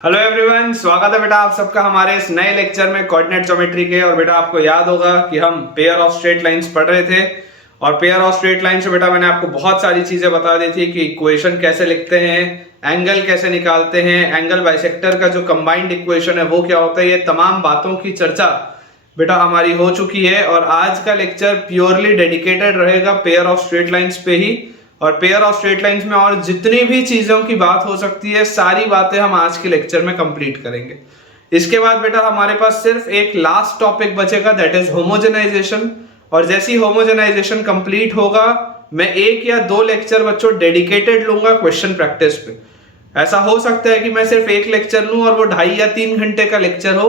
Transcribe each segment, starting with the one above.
Hello everyone, स्वागत है बेटा आप सबका हमारे इस नए लेक्चर में कोऑर्डिनेट ज्योमेट्री के। और बेटा आपको याद होगा कि हम पेयर ऑफ स्ट्रेट लाइंस पढ़ रहे थे और पेयर ऑफ स्ट्रेट लाइंस से बेटा मैंने आपको बहुत सारी चीजें बता दी थी कि इक्वेशन कैसे लिखते हैं, एंगल कैसे निकालते हैं, एंगल बाइसेक्टर का जो कंबाइंड इक्वेशन है वो क्या होता है। ये तमाम बातों की चर्चा बेटा हमारी हो चुकी है और आज का लेक्चर प्योरली डेडिकेटेड रहेगा पेयर ऑफ स्ट्रेट लाइंस पे ही। और पेयर ऑफ स्ट्रेट लाइंस में और जितनी भी चीजों की बात हो सकती है सारी बातें हम आज के लेक्चर में कंप्लीट करेंगे। इसके बाद बेटा हमारे पास सिर्फ एक लास्ट टॉपिक बचेगा, दैट इज होमोजेनाइजेशन। और जैसी होमोजेनाइजेशन कंप्लीट होगा मैं एक या दो लेक्चर बच्चों डेडिकेटेड लूंगा क्वेश्चन प्रैक्टिस पे। ऐसा हो सकता है कि मैं सिर्फ एक लेक्चर लूं और वो 2.5 या 3 घंटे का लेक्चर हो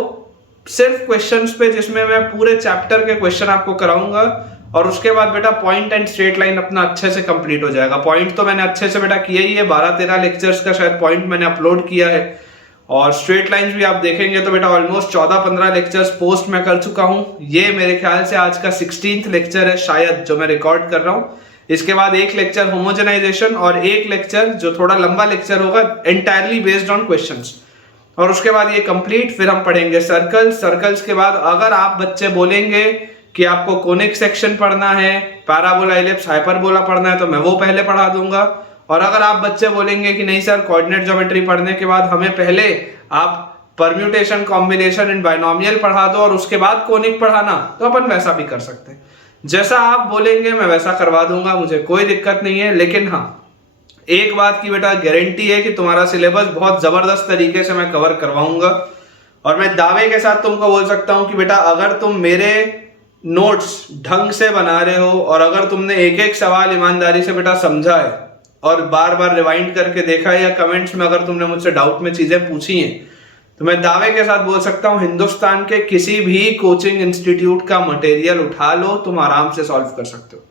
सिर्फ क्वेश्चंस पे, जिसमें मैं पूरे चैप्टर के क्वेश्चन आपको कराऊंगा। और उसके बाद बेटा पॉइंट एंड स्ट्रेट लाइन अपना अच्छे से कंप्लीट हो जाएगा। पॉइंट तो मैंने अच्छे से बेटा किया ही है, 12-13 लेक्चर्स का शायद पॉइंट मैंने अपलोड किया है। और स्ट्रेट लाइंस भी आप देखेंगे तो बेटा ऑलमोस्ट 14-15 लेक्चर्स पोस्ट में कर चुका हूं। ये मेरे ख्याल से आज का 16th लेक्चर है शायद जो मैं रिकॉर्ड कर रहा हूं। इसके बाद एक लेक्चर होमोजेनाइजेशन और एक लेक्चर जो थोड़ा लंबा लेक्चर होगा एंटायरली बेस्ड ऑन क्वेश्चंस। और उसके बाद ये कंप्लीट, फिर हम पढ़ेंगे सर्कल्स। सर्कल्स के बाद अगर आप बच्चे बोलेंगे कि आपको कोनिक सेक्शन पढ़ना है, पैराबोला, इलिप्स, हाइपरबोला पढ़ना है तो मैं वो पहले पढ़ा दूंगा। और अगर आप बच्चे बोलेंगे कि नहीं सर कोऑर्डिनेट ज्योमेट्री पढ़ने के बाद हमें पहले आप परम्यूटेशन, कॉम्बिनेशन एंड बाइनोमियल पढ़ा दो और उसके बाद कोनिक पढ़ाना, तो अपन वैसा भी कर सकते हैं। जैसा आप बोलेंगे मैं वैसा करवा दूंगा, मुझे कोई दिक्कत नहीं है। लेकिन हाँ, एक बात की बेटा गारंटी है कि तुम्हारा सिलेबस बहुत जबरदस्त तरीके से मैं कवर करवाऊंगा। और मैं दावे के साथ तुमको बोल सकता हूं कि बेटा अगर तुम मेरे नोट्स ढंग से बना रहे हो और अगर तुमने एक एक सवाल ईमानदारी से बेटा समझा है और बार बार रिवाइंड करके देखा है या कमेंट्स में अगर तुमने मुझसे डाउट में चीजें पूछी हैं, तो मैं दावे के साथ बोल सकता हूं हिंदुस्तान के किसी भी कोचिंग इंस्टीट्यूट का मटेरियल उठा लो, तुम आराम से सॉल्व कर सकते हो।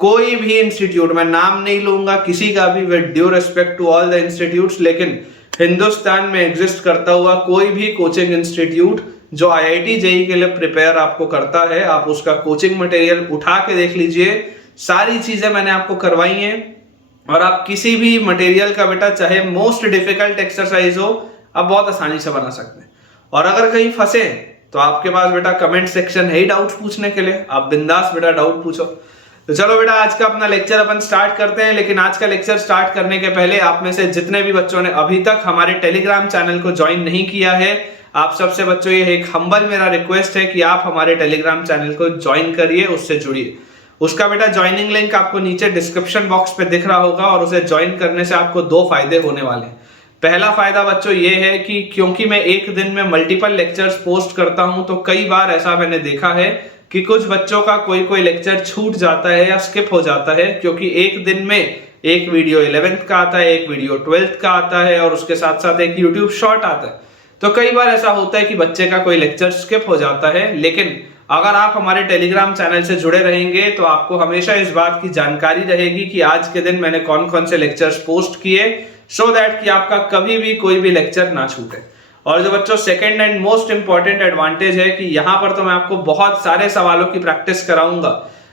कोई भी इंस्टीट्यूट, मैं नाम नहीं लूंगा किसी का भी, with due respect to all the institutes, लेकिन हिंदुस्तान में एग्जिस्ट करता हुआ कोई भी कोचिंग इंस्टीट्यूट जो आईआईटी जेईई के लिए प्रिपेयर आपको करता है, आप उसका कोचिंग मटेरियल उठा के देख लीजिए। सारी चीजें मैंने आपको करवाई हैं और आप किसी भी मटेरियल का बेटा चाहे मोस्ट डिफिकल्ट एक्सरसाइज हो आप बहुत आसानी से बना सकते हैं। और अगर कहीं फंसे तो आपके पास बेटा कमेंट सेक्शन है ही डाउट पूछने के लिए, आप बिंदास बेटा डाउट पूछो। तो चलो बेटा आज का अपना लेक्चर अपन स्टार्ट करते हैं। लेकिन आज का लेक्चर स्टार्ट करने के पहले आप में से जितने भी बच्चों ने अभी तक हमारे टेलीग्राम चैनल को ज्वाइन नहीं किया है, आप सबसे बच्चों ये एक हम्बल मेरा रिक्वेस्ट है कि आप हमारे टेलीग्राम चैनल को ज्वाइन करिए, उससे जुड़िए। उसका बेटा ज्वाइनिंग लिंक आपको नीचे डिस्क्रिप्शन बॉक्स पे दिख रहा होगा और उसे ज्वाइन करने से आपको 2 फायदे होने वाले हैं। पहला फायदा बच्चों ये है कि क्योंकि मैं एक दिन में मल्टीपल लेक्चर्स पोस्ट करता हूं तो कई बार ऐसा मैंने देखा है कि कुछ बच्चों का कोई लेक्चर छूट जाता है या स्किप हो जाता है, क्योंकि एक दिन में एक वीडियो 11th का आता है, एक वीडियो 12th का आता है और उसके साथ साथ एक यूट्यूब शॉर्ट आता है। तो कई बार ऐसा होता है कि बच्चे का कोई लेक्चर स्किप हो जाता है। लेकिन अगर आप हमारे टेलीग्राम चैनल से जुड़े रहेंगे तो आपको हमेशा इस बात की जानकारी रहेगी कि आज के दिन मैंने कौन कौन से लेक्चर्स पोस्ट किए, सो दैट कि आपका कभी भी कोई भी लेक्चर ना छूटे। और जो बच्चों second and most important advantage है कि यहां पर तो मैं आपको बहुत सारे सवालों की प्रैक्टिस कराऊंगा।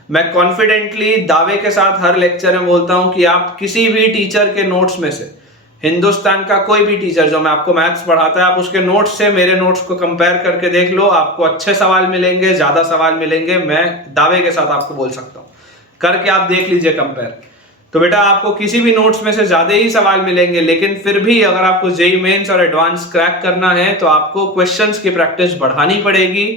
मैं कॉन्फिडेंटली दावे के साथ हर लेक्चर में बोलता हूं कि आप किसी भी टीचर के नोट्स में से, हिंदुस्तान का कोई भी टीचर जो मैं आपको मैथ्स पढ़ाता है, आप उसके नोट्स से मेरे नोट्स को कंपेयर करके देख लो, आपको अच्छे सवाल मिलेंगे, ज्यादा सवाल मिलेंगे। मैं दावे के साथ आपको बोल सकता हूं, करके आप देख लीजिए कंपेयर। तो बेटा आपको किसी भी नोट्स में से ज्यादा ही सवाल मिलेंगे, लेकिन फिर भी अगर आपको जेईई मेंस और एडवांस क्रैक करना है तो आपको क्वेश्चंस की प्रैक्टिस बढ़ानी पड़ेगी।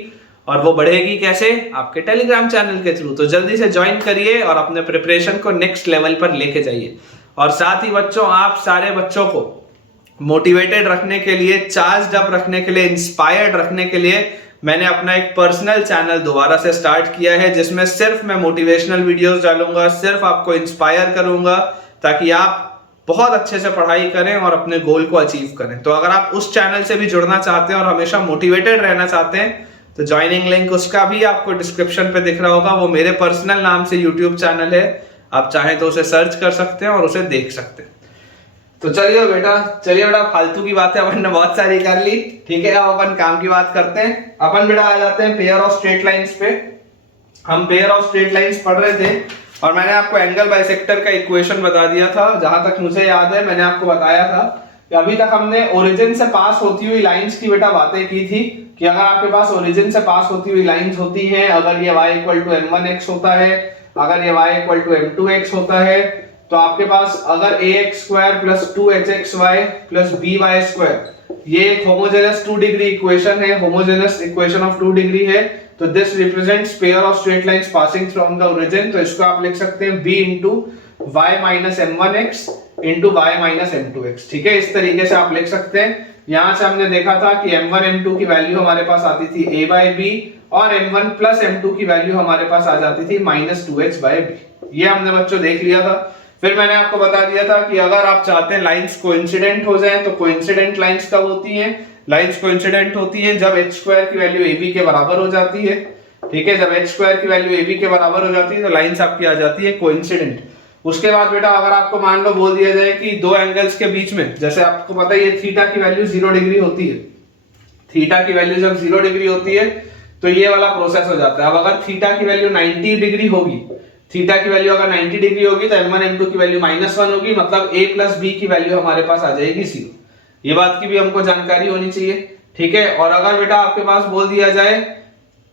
और वो बढ़ेगी कैसे? आपके टेलीग्राम चैनल के थ्रू। तो जल्दी से ज्वाइन करिए और अपने प्रिपरेशन को नेक्स्ट लेवल पर लेके जाइए। और साथ ही बच्चों, आप सारे बच्चों को मोटिवेटेड रखने के लिए, चार्ज्ड अप रखने के लिए, इंस्पायर्ड रखने के लिए मैंने अपना एक पर्सनल चैनल दोबारा से स्टार्ट किया है, जिसमें सिर्फ मैं मोटिवेशनल वीडियोस डालूंगा, सिर्फ आपको इंस्पायर करूंगा ताकि आप बहुत अच्छे से पढ़ाई करें और अपने गोल को अचीव करें। तो अगर आप उस चैनल से भी जुड़ना चाहते हैं और हमेशा मोटिवेटेड रहना चाहते हैं तो ज्वाइनिंग लिंक उसका भी आपको डिस्क्रिप्शन पे दिख रहा होगा। वो मेरे पर्सनल नाम से यूट्यूब चैनल है, आप चाहें तो उसे सर्च कर सकते हैं और उसे देख सकते हैं। तो चलिए बेटा फालतू की बातें अपन ने बहुत सारी कर ली, ठीक है। अब अपन काम की बात करते हैं। अपन बेटा आ जाते हैं पेयर ऑफ स्ट्रेट लाइंस पे। हम पेयर ऑफ स्ट्रेट लाइंस पढ़ रहे थे और मैंने आपको एंगल बाइसेक्टर का इक्वेशन बता दिया था। जहां तक मुझे याद है मैंने आपको बताया था कि अभी तक हमने ओरिजिन से पास होती हुई लाइंस की बेटा बातें की थी कि अगर आपके पास ओरिजिन से पास होती हुई लाइंस होती हैं, अगर ये y इक्वल टू m1x होता है, अगर ये y इक्वल टू m2x होता है, तो आपके पास अगर ax square plus 2hxy plus by square ये एक होमोजेनस 2 डिग्री इक्वेशन है, होमोजेनस इक्वेशन ऑफ 2 डिग्री है, तो this represents pair of straight lines passing from the origin. तो इसको आप लिख सकते हैं b into y minus m1x into y minus m2x। ठीक है, इस तरीके से आप लिख सकते हैं। यहां से हमने देखा था कि m1 m2 की वैल्यू हमारे पास आती थी a by b और m1 प्लस m2 की वैल्यू हमारे पास आ जाती थी माइनस 2h by b। ये हमने बच्चों देख लिया था। फिर मैंने आपको बता दिया था कि अगर आप चाहते हैं लाइंस कोइंसिडेंट हो जाएं, तो कोइंसिडेंट लाइंस कब होती हैं? लाइंस कोइंसिडेंट होती हैं जब h स्क्वायर की वैल्यू ab के बराबर हो जाती है। ठीक है, जब h स्क्वायर की वैल्यू ab के बराबर हो जाती है तो लाइंस आपकी आ जाती है कोइंसिडेंट। उसके बाद बेटा अगर आपको मान लो बोल दिया जाए कि दो एंगल्स के बीच में, जैसे आपको पता है ये थीटा की वैल्यू 0 डिग्री होती है, थीटा की वैल्यू जब 0 डिग्री होती है तो ये वाला प्रोसेस हो जाता है। अब अगर थीटा की वैल्यू 90 डिग्री होगी, थीटा की वैल्यू अगर 90 डिग्री होगी तो m1 m2 की वैल्यू -1 होगी, मतलब a प्लस b की वैल्यू हमारे पास आ जाएगी 0। ये बात की भी हमको जानकारी होनी चाहिए। ठीक है, और अगर बेटा आपके पास बोल दिया जाए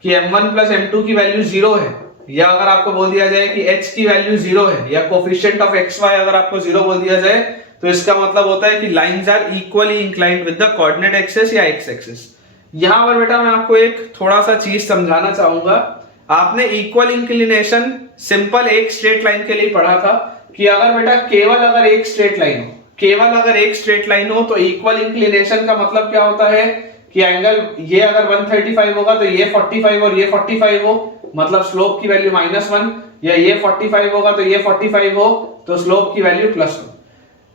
कि m1 प्लस m2 की वैल्यू 0 है, या अगर आपको बोल दिया जाए कि h की वैल्यू 0 है, या कोफिशिएंट ऑफ xy अगर आपको 0 बोल दिया जाए, तो इसका मतलब होता है कि lines are equally inclined with the coordinate axis या x एक्सिस। यहां पर बेटा मैं आपको एक थोड़ा सा चीज समझाना चाहूंगा। आपने इक्वल इंक्लिनेशन सिंपल एक स्ट्रेट लाइन के लिए पढ़ा था कि अगर बेटा केवल अगर एक स्ट्रेट लाइन हो, केवल अगर एक स्ट्रेट लाइन हो, तो इक्वल इंक्लिनेशन का मतलब क्या होता है कि एंगल ये अगर 135 होगा तो ये 45 और ये 45 हो, मतलब स्लोप की वैल्यू -1, या ये 45 होगा तो ये 45 हो, तो स्लोप की वैल्यू +1।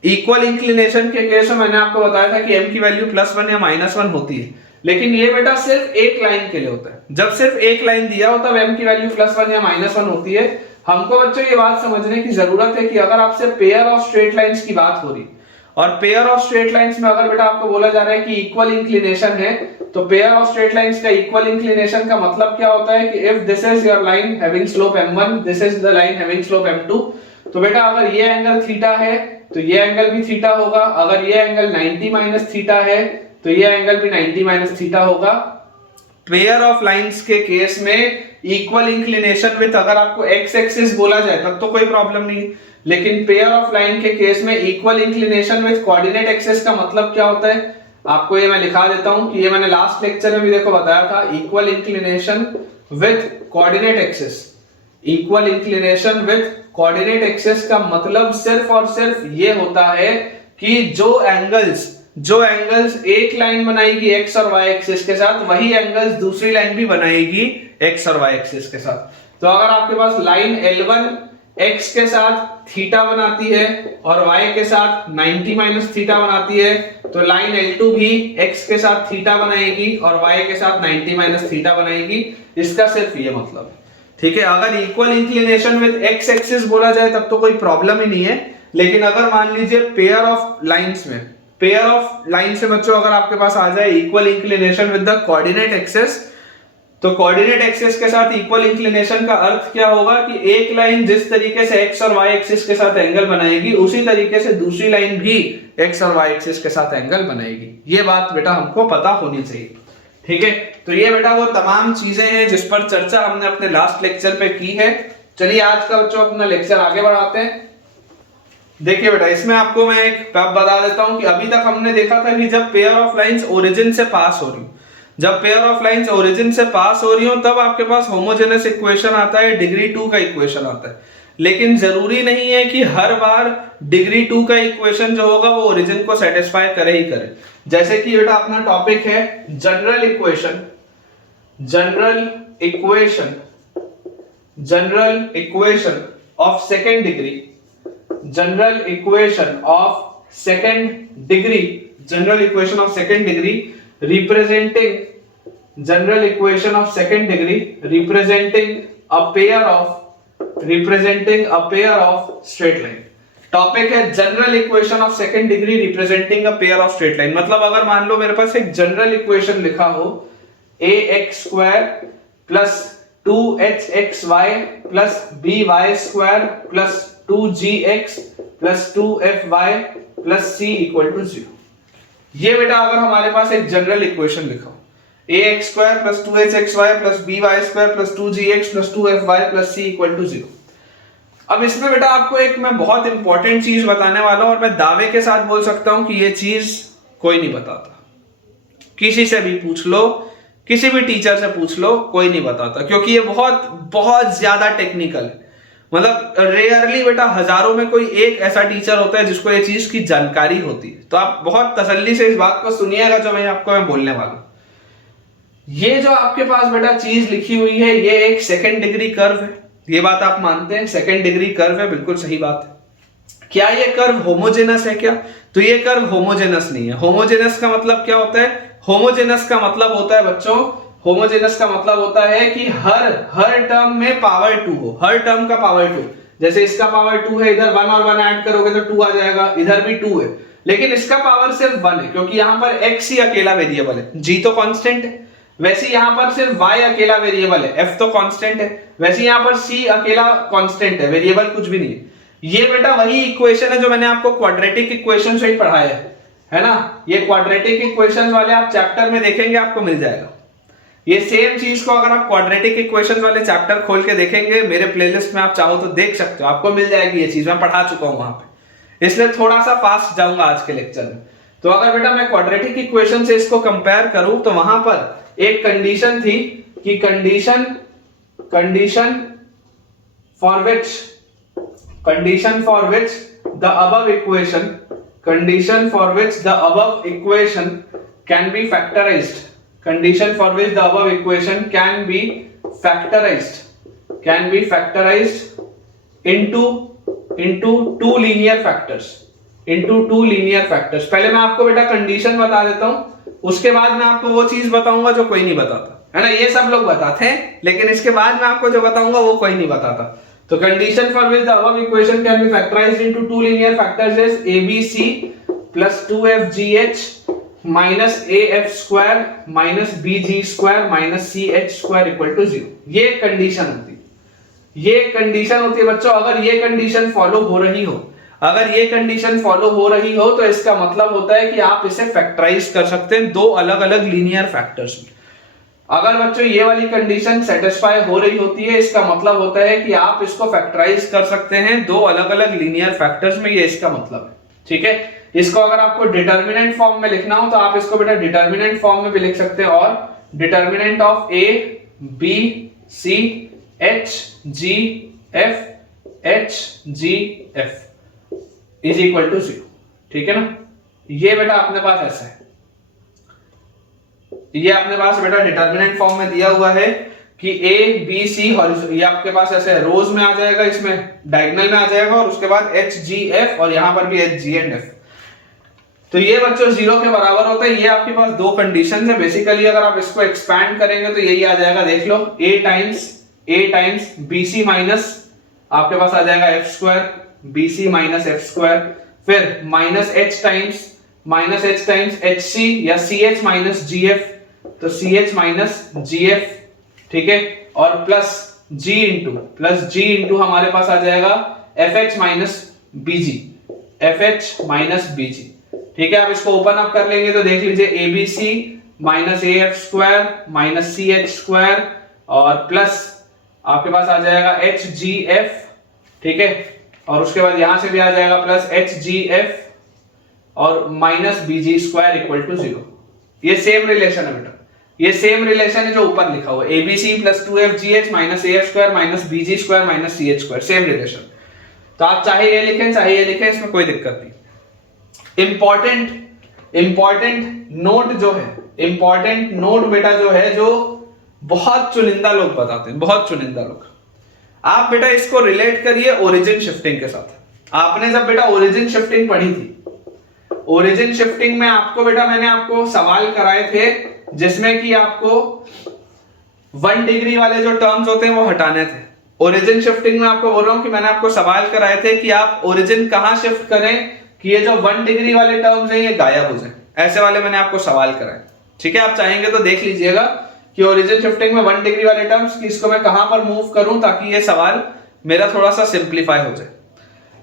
इक्वल इंक्लिनेशन के केस में मैंने आपको बताया था कि m की वैल्यू +1 या -1 होती है, लेकिन ये बेटा सिर्फ एक लाइन के लिए होता है। जब सिर्फ एक लाइन दिया हो तब m की वैल्यू +1 या -1 होती है। हमको बच्चों ये बात समझने की जरूरत है कि अगर आपसे पेयर ऑफ स्ट्रेट लाइंस की बात हो रही, और पेयर ऑफ स्ट्रेट लाइंस में अगर बेटा आपको बोला जा रहा है कि इक्वल इंक्लिनेशन है, तो पेयर ऑफ स्ट्रेट लाइंस का इक्वल इंक्लिनेशन का मतलब क्या होता है कि if this is your line having slope m1, this is the line having slope m2, तो बेटा अगर ये एंगल थीटा है तो ये एंगल भी थीटा होगा, अगर ये एंगल 90 माइनस थीटा है तो ये एंगल भी 90 माइनस थीटा होगा। पेयर ऑफ लाइंस के केस में इक्वल इंक्लिनेशन विद अगर आपको x एक्सिस बोला जाए तब तो कोई प्रॉब्लम नहीं, लेकिन पेयर ऑफ लाइन के केस में equal inclination with coordinate axis का मतलब क्या होता है, आपको ये मैं लिखा देता हूं कि ये मैंने लास्ट लेक्चर में भी देखो बताया था। Equal inclination with coordinate axis, equal inclination with coordinate axis का मतलब सिर्फ और सिर्फ ये होता है कि जो एंगल्स एक लाइन बनाएगी x और y एक्सिस के साथ, वही एंगल्स दूसरी लाइन भी बनाएगी x और y एक्सिस के साथ। तो अगर आपके पास लाइन L1 x के साथ थीटा बनाती है और y के साथ 90 माइनस थीटा बनाती है, तो लाइन L2 भी x के साथ थीटा बनाएगी और y के साथ 90 माइनस थीटा बनाएगी। इसका सिर्फ ये मतलब है। ठीक है, अगर equal inclination with x axis बोला जाए तब तो कोई प्रॉब्लम ही नहीं है, लेकिन अगर मान लीजिए पेयर ऑफ लाइंस में बच्चों अगर आपके पास आ जाए equal inclination with the coordinate axis, तो कोऑर्डिनेट एक्सिस के साथ इक्वल इंक्लिनेशन का अर्थ क्या होगा कि एक लाइन जिस तरीके से x और y एक्सिस के साथ एंगल बनाएगी, उसी तरीके से दूसरी लाइन भी x और y एक्सिस के साथ एंगल बनाएगी। ये बात बेटा हमको पता होनी चाहिए। ठीक है, तो ये बेटा वो तमाम चीजें हैं जिस पर चर्चा हमने अपने लास्ट लेक्चर पे की है। चलिए आज का बच्चों अपना लेक्चर आगे बढ़ाते हैं। देखिए बेटा, इसमें आपको मैं एक बता देता हूं कि अभी तक हमने देखा था कि जब पेयर ऑफ लाइंस ओरिजिन से पास हो रही, जब पेयर ऑफ लाइंस ओरिजिन से पास हो रही हो तब आपके पास होमोजेनस इक्वेशन आता है, डिग्री 2 का इक्वेशन आता है। लेकिन जरूरी नहीं है कि हर बार डिग्री 2 का इक्वेशन जो होगा वो ओरिजिन को सेटिस्फाई करे ही करे। जैसे कि बेटा अपना टॉपिक है general equation of second degree, general equation of second degree representing a pair of straight line. Topic है general equation of second degree representing a pair of straight line. मतलब अगर मान लो मेरे पास एक जनरल इक्वेशन लिखा हो ax square plus 2hxy plus by square plus 2gx plus 2fy plus c equal to 0। ये बेटा अगर हमारे पास एक जनरल इक्वेशन लिखा हो, ax square plus 2hxy plus by square plus 2gx plus 2fy plus c equal to 0। अब इसमें बेटा आपको एक मैं बहुत इंपॉर्टेंट चीज बताने वाला हूं और मैं दावे के साथ बोल सकता हूं कि ये चीज कोई नहीं बताता। किसी से भी पूछ लो, किसी भी टीचर से पूछ लो, कोई नहीं बताता, क्योंकि ये बहुत बहुत ज्यादा टेक्निकल है। मतलब रेयरली बेटा हजारों में कोई एक ऐसा टीचर होता है जिसको ये चीज की जानकारी होती है। तो आप बहुत तसल्ली से इस बात को सुनिएगा जो मैं बोलने वाला हूं। ये जो आपके पास बेटा चीज लिखी हुई है, ये एक सेकेंड डिग्री कर्व है। ये बात आप मानते हैं? सेकेंड डिग्री कर्व है, बिल्कुल सही बात है। क्या ये कर्व होमोजेनस है क्या? तो ये कर्व होमोजेनस नहीं है। होमोजेनस का मतलब क्या होता है? होमोजेनस का मतलब होता है बच्चों, होमोजेनस का मतलब होता है कि हर टर्म में पावर 2 हो, हर टर्म का पावर 2। जैसे इसका पावर 2 है, इधर 1 और 1 ऐड करोगे तो 2 आ जाएगा, इधर भी 2 है, लेकिन इसका पावर सिर्फ 1 है, क्योंकि यहां पर x ही अकेला वेरिएबल है, g तो कांस्टेंट है। वैसे यहां पर सिर्फ y अकेला वेरिएबल है, f तो कांस्टेंट है। वैसे यहां पर c अकेला कांस्टेंट है, वेरिएबल कुछ भी नहीं है। ये बेटा वही इक्वेशन है जो मैंने आपको क्वाड्रेटिक इक्वेशन से ही पढ़ाया है ना। ये क्वाड्रेटिक इक्वेशंस वाले आप चैप्टर में देखेंगे, आपको मिल जाएगा। ये सेम चीज को अगर आप क्वाड्रेटिक इक्वेशंस वाले चैप्टर खोल के देखेंगे, मेरे प्लेलिस्ट में आप चाहो तो देख सकते हो, आपको मिल जाएगी ये चीज, मैं पढ़ा चुका हूं वहां पे, इसलिए थोड़ा सा फास्ट जाऊंगा आज के लेक्चर में। तो अगर बेटा मैं क्वाड्रेटिक इक्वेशन से इसको कंपेयर करूं तो वहां पर एक कंडीशन थी कि condition for which the above equation can be factorised, condition for which the above equation can be factorized into two linear factors, पहले मैं आपको बेटा कंडीशन बता देता हूं, उसके बाद मैं आपको वो चीज बताऊंगा जो कोई नहीं बताता है ना। ये सब लोग बताते हैं, लेकिन इसके बाद मैं आपको जो बताऊंगा वो कोई नहीं बताता। तो condition for which the above equation can be factorised into two linear factors is abc plus 2fgh minus AF square minus BG square minus CH square equal to 0। ये कंडीशन होती है बच्चों। अगर ये कंडीशन फॉलो हो रही हो, तो इसका मतलब होता है कि आप इसे फैक्टराइज कर सकते हैं दो अलग अलग लीनियर फैक्टर्स में। अगर बच्चों ये वाली कंडीशन सेटिस्फाई हो रही होती है, इसका मतलब होता है कि आप इसको फैक्टराइज कर सकते हैं दो अलग अलग लीनियर फैक्टर्स में। ये इसका मतलब है, ठीक है। इसको अगर आपको डिटर्मिनेंट फॉर्म में लिखना हो तो आप इसको बेटा डिटर्मिनेंट फॉर्म में भी लिख सकते हैं, और determinant of A B C H G F H G F is equal to 0, ठीक है ना। ये बेटा अपने पास ऐसा है, ये अपने पास बेटा डिटर्मिनेंट फॉर्म में दिया हुआ है कि A B C, ये आपके पास ऐसे रोज में आ जाएगा, इसमें डायगोनल में आ जाएगा, और उसके बाद H G F और यहां पर भी H G एंड F। तो ये बच्चों 0 के बराबर होता है। ये आपके पास दो कंडीशन है बेसिकली। अगर आप इसको एक्सपैंड करेंगे तो यही आ जाएगा, देख लो, a टाइम्स BC माइनस आपके पास आ जाएगा F square, BC minus F square, फिर माइनस H टाइम्स HC या CH माइनस GF, तो CH माइनस GF, ठीक है, और प्लस G इंटू हमारे पास आ जाएगा FH माइनस BG, ठीक है। आप इसको ओपन अप कर लेंगे तो देख लीजिए ABC minus AF square minus CH square और प्लस आपके पास आ जाएगा HGF, ठीक है, और उसके बाद यहां से भी आ जाएगा प्लस HGF और minus BG square equal to 0। ये सेम रिलेशन है बेटा, ये सेम रिलेशन है जो ऊपर लिखा हुआ है, ABC plus 2FGH minus AF square minus BG square minus CH square, same relation. तो आप चाहे ये लिखें चाहे ये लिखें, इसमें कोई दिक्कत नहीं। इंपॉर्टेंट नोट बेटा जो है, जो बहुत चुनिंदा लोग बताते हैं, बहुत चुनिंदा लोग। आप बेटा इसको रिलेट करिए ओरिजिन शिफ्टिंग के साथ। आपने जब बेटा ओरिजिन शिफ्टिंग पढ़ी थी, ओरिजिन शिफ्टिंग में आपको बेटा मैंने आपको सवाल कराए थे जिसमें कि आपको 1 डिग्री वाले जो टर्म्स होते हैं वो हटाने थे। ओरिजिन शिफ्टिंग में आपको बोल रहा हूं कि मैंने आपको सवाल कराए थे कि आप ओरिजिन कहां शिफ्ट करें कि ये जो 1 डिग्री वाले टर्म्स हैं ये गायब हो जाए, ऐसे वाले मैंने आपको सवाल कराए, ठीक है। आप चाहेंगे तो देख लीजिएगा कि ओरिजिन शिफ्टिंग में 1 डिग्री वाले टर्म्स कि इसको मैं कहां पर मूव करूं ताकि ये सवाल मेरा थोड़ा सा सिंप्लीफाई हो जाए।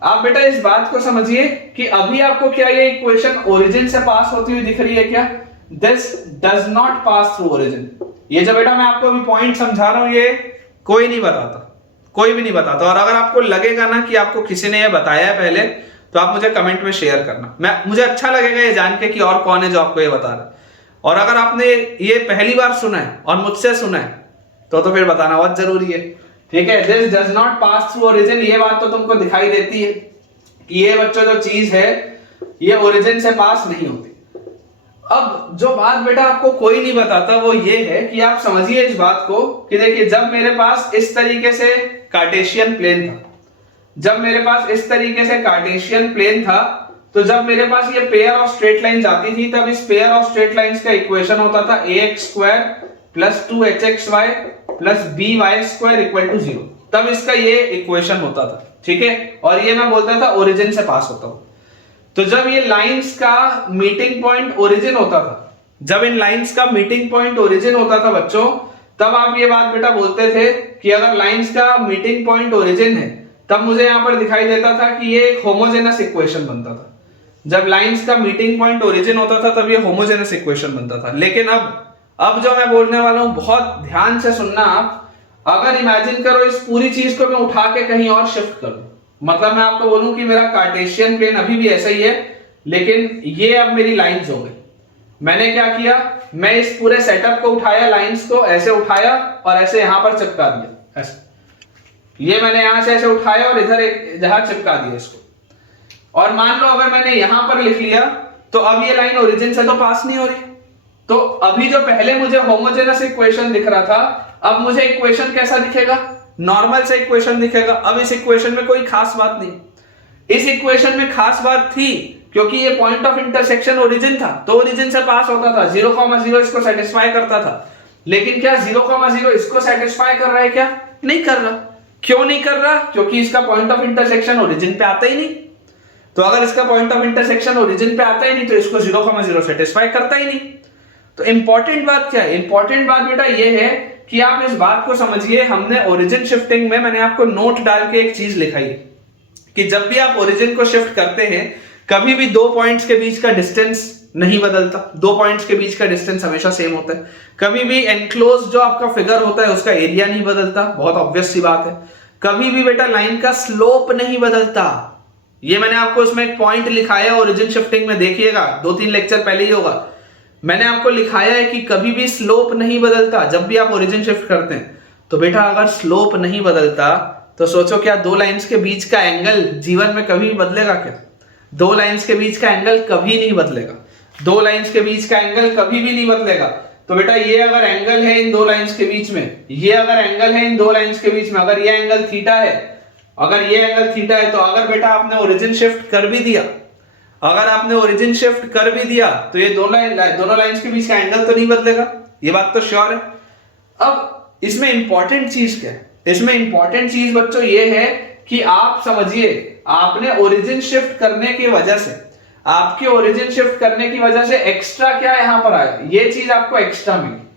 आप बेटा इस बात को समझिए कि अभी आपको क्या ये इक्वेशन ओरिजिन से पास होती हुई दिख रही है क्या? This does not pass through origin. ये जो बेटा मैं आपको अभी पॉइंट समझा रहा हूं ये कोई नहीं बताता, कोई भी नहीं बताता। और अगर आपको लगेगा ना कि आपको किसी ने ये बताया है पहले, तो आप मुझे कमेंट में शेयर करना। मुझे अच्छा लगेगा ये जान के कि और कौन है जो आपको ये बता रहा है। और अगर आपने ये पहली बार सुना है और मुझसे सुना है तो फिर बताना बहुत जरूरी है, ठीक है। This does not pass through origin, ये बात तो तुमको दिखाई देती है कि ये बच्चों जो चीज है ये ओरिजिन से पास नहीं होती। अब जो बात बेटा आपको कोई नहीं बताता वो ये है कि आप समझिए इस बात को कि देखिए जब मेरे पास इस तरीके से कार्टेशियन प्लेन था, जब मेरे पास इस तरीके से कार्टेशियन प्लेन था, तो जब मेरे पास ये पेयर ऑफ स्ट्रेट लाइंस आती थी तब इस पेयर ऑफ स्ट्रेट लाइंस का इक्वेशन होता था ax² plus 2hxy plus by² equal to 0। तब इसका ये इक्वेशन होता था, ठीक है। और ये मैं बोलता था ओरिजिन से पास होता हूं। तो जब ये लाइंस का मीटिंग पॉइंट ओरिजिन होता था, जब इन लाइंस का मीटिंग पॉइंट ओरिजिन होता था बच्चों, तब आप ये बात बेटा बोलते थे कि अगर लाइंस का मीटिंग पॉइंट ओरिजिन है तब मुझे यहां पर दिखाई देता था कि ये एक होमोजेनस इक्वेशन बनता था। जब लाइंस का मीटिंग पॉइंट ओरिजिन होता था तब ये होमोजेनस इक्वेशन बनता था। लेकिन अब जो मैं बोलने वाला हूं बहुत ध्यान से सुनना आप। अगर इमेजिन करो इस पूरी चीज को मैं उठा के कहीं और शिफ्ट करूं, मतलब मैं आपको बोलूं कि मेरा कार्टेशियन प्लेन अभी भी ऐसा ही है, लेकिन ये अब मेरी लाइंस हो गई। मैंने क्या किया, मैं इस पूरे सेटअप को उठाया, लाइंस को ऐसे उठाया और ऐसे यहां पर चिपका दिया, ऐसे। ये मैंने यहां से ऐसे उठाया और इधर एक जहां चिपका दिया इसको। और मान लो अगर मैंने यहां पर लिख लिया तो अब ये लाइन ओरिजिन से तो पास नहीं हो रही। तो अभी जो पहले मुझे होमोजेनस इक्वेशन दिख रहा था, अब मुझे इक्वेशन कैसा दिखेगा? नॉर्मल से इक्वेशन दिखेगा। अब इस इक्वेशन में कोई खास बात नहीं। इस इक्वेशन में खास बात थी क्योंकि ये पॉइंट ऑफ इंटरसेक्शन ओरिजिन था, तो ओरिजिन से पास होता था। 0,0 इसको सेटिस्फाई करता था। लेकिन क्या 0,0 इसको सेटिस्फाई कर रहा है? क्या नहीं कर रहा। क्यों नहीं कर रहा? क्योंकि इसका पॉइंट ऑफ इंटरसेक्शन ओरिजिन पे आता ही नहीं। तो अगर इसका पॉइंट ऑफ इंटरसेक्शन ओरिजिन पे आता ही नहीं तो इसको 0,0 सेटिस्फाई करता ही नहीं। तो इंपॉर्टेंट बात क्या है? इंपॉर्टेंट बात बेटा ये है कि आप इस बात को समझिए, हमने ओरिजिन शिफ्टिंग में मैंने आपको नोट डाल के एक चीज लिखाई कि जब भी आप ओरिजिन को शिफ्ट करते हैं कभी भी दो पॉइंट्स के बीच का डिस्टेंस नहीं बदलता। दो पॉइंट्स के बीच का डिस्टेंस हमेशा सेम होता है। कभी भी एनक्लोज जो आपका फिगर होता है उसका एरिया नहीं बदलता, बहुत ऑब्वियस सी बात है। कभी भी बेटा लाइन का स्लोप नहीं बदलता। ये मैंने आपको उसमें एक पॉइंट लिखाया ओरिजिन शिफ्टिंग में, देखिएगा 2-3 लेक्चर पहले ही होगा। मैंने आपको लिखाया है कि कभी भी स्लोप नहीं बदलता जब भी आप ओरिजिन शिफ्ट करते हैं। तो बेटा अगर स्लोप नहीं बदलता तो सोचो क्या दो लाइंस के बीच का एंगल जीवन में कभी बदलेगा क्या? दो लाइंस के बीच का एंगल कभी नहीं बदलेगा। दो लाइंस के बीच का एंगल कभी भी नहीं बदलेगा। तो बेटा ये अगर एंगल है इन दो लाइंस के बीच में, ये अगर एंगल है इन दो लाइंस के बीच में, अगर ये एंगल थीटा है, अगर ये एंगल थीटा है, तो अगर बेटा आपने ओरिजिन शिफ्ट कर भी दिया, अगर आपने ओरिजिन शिफ्ट कर भी दिया तो ये दोनों लाइंस के बीच का एंगल तो नहीं बदलेगा। ये बात तो श्योर है। अब इसमें इंपॉर्टेंट चीज क्या है? इसमें इंपॉर्टेंट चीज बच्चों ये है कि आप समझिए, आपने ओरिजिन शिफ्ट करने की वजह से, आपके ओरिजिन शिफ्ट करने की वजह से एक्स्ट्रा क्या यहां पर आया, ये चीज आपको एक्स्ट्रा मिली।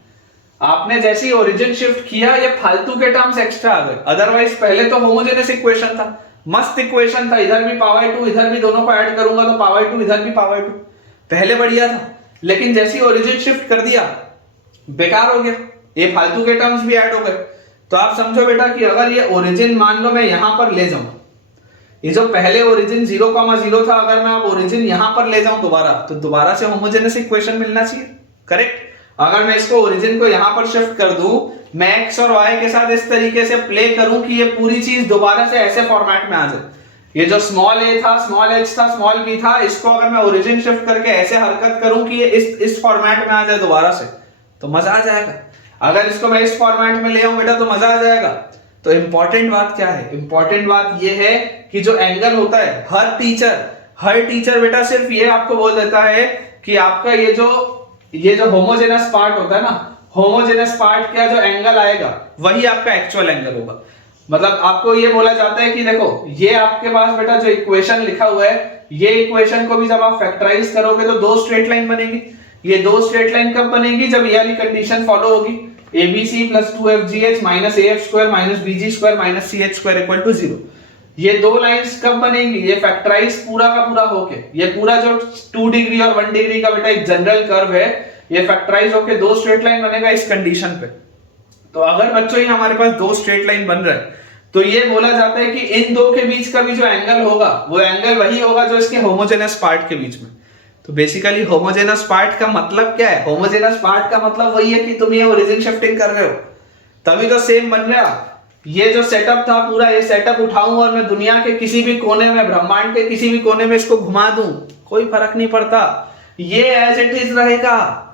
आपने जैसे ही ओरिजिन शिफ्ट किया ये फालतू के टर्म्स एक्स्ट्रा आ गए। अदरवाइज पहले तो होमोजेनस इक्वेशन था, मस्त इक्वेशन था, इधर भी पावर 2 इधर भी, दोनों को ऐड करूंगा तो पावर 2 इधर भी पावर 2, पहले बढ़िया था। लेकिन जैसे ही ओरिजिन शिफ्ट कर दिया बेकार हो गया, ये फालतू के टर्म्स भी ऐड हो गए। तो आप समझो बेटा कि अगर ये ओरिजिन मान लो मैं यहां पर ले जाऊं, ये जो पहले ओरिजिन 0,0 था, अगर मैं अब ओरिजिन यहां पर ले जाऊं दोबारा, तो दोबारा से होमोजेनस इक्वेशन मिलना चाहिए, करेक्ट। अगर मैं इसको ओरिजिन को यहां पर शिफ्ट कर दूं, मैं x और y के साथ इस तरीके से प्ले करूं कि ये पूरी चीज दोबारा से ऐसे फॉर्मेट में आ जाए। ये जो स्मॉल a था, स्मॉल h था, स्मॉल b था, इसको अगर मैं ओरिजिन शिफ्ट करके ऐसे हरकत करूं कि ये इस फॉर्मेट में आ जाए दोबारा से, तो मजा आ जाएगा। अगर इसको मैं इस फॉर्मेट में ले आऊं बेटा तो मजा आ जाएगा। तो इंपॉर्टेंट बात क्या है? इंपॉर्टेंट बात ये है कि जो एंगल होता है, हर टीचर बेटा सिर्फ ये आपको बोल देता है कि आपका ये जो होमोजेनस पार्ट होता है ना, होमोजेनस पार्ट का जो एंगल आएगा वही आपका एक्चुअल एंगल होगा। मतलब आपको ये बोला जाता है कि देखो ये आपके पास बेटा जो इक्वेशन लिखा हुआ है, ये इक्वेशन को भी जब आप फैक्टराइज करोगे तो दो स्ट्रेट लाइन बनेगी। ये दो स्ट्रेट लाइन कब बनेगी? जब ये वाली कंडीशन फॉलो होगी, abc + 2fgh - af² - bg² - ch² = 0। ये दो लाइंस कब बनेंगी, ये फैक्टराइज पूरा का पूरा होके, ये पूरा जो 2 डिग्री और 1 डिग्री का बेटा एक जनरल कर्व है, ये फैक्टराइज होके दो स्ट्रेट लाइन बनेगा इस कंडीशन पे। तो अगर बच्चों ये हमारे पास दो स्ट्रेट लाइन बन रहे हैं तो ये बोला जाता है कि इन दो के बीच का भी जो एंगल होगा वो एंगल वही होगा जो इसके होमोजेनस पार्ट के बीच में। तो बेसिकली होमोजेनस पार्ट का मतलब क्या है, होमोजेनस पार्ट का मतलब वही है कि तुम ये ओरिजिन शिफ्टिंग कर रहे हो तभी तो सेम बन रहा। ये जो सेटअप था पूरा, ये सेटअप उठाऊं और मैं दुनिया के किसी भी कोने में, ब्रह्मांड के किसी भी कोने में इसको घुमा दूं, कोई फर्क नहीं पड़ता, ये एज इट इज रहेगा।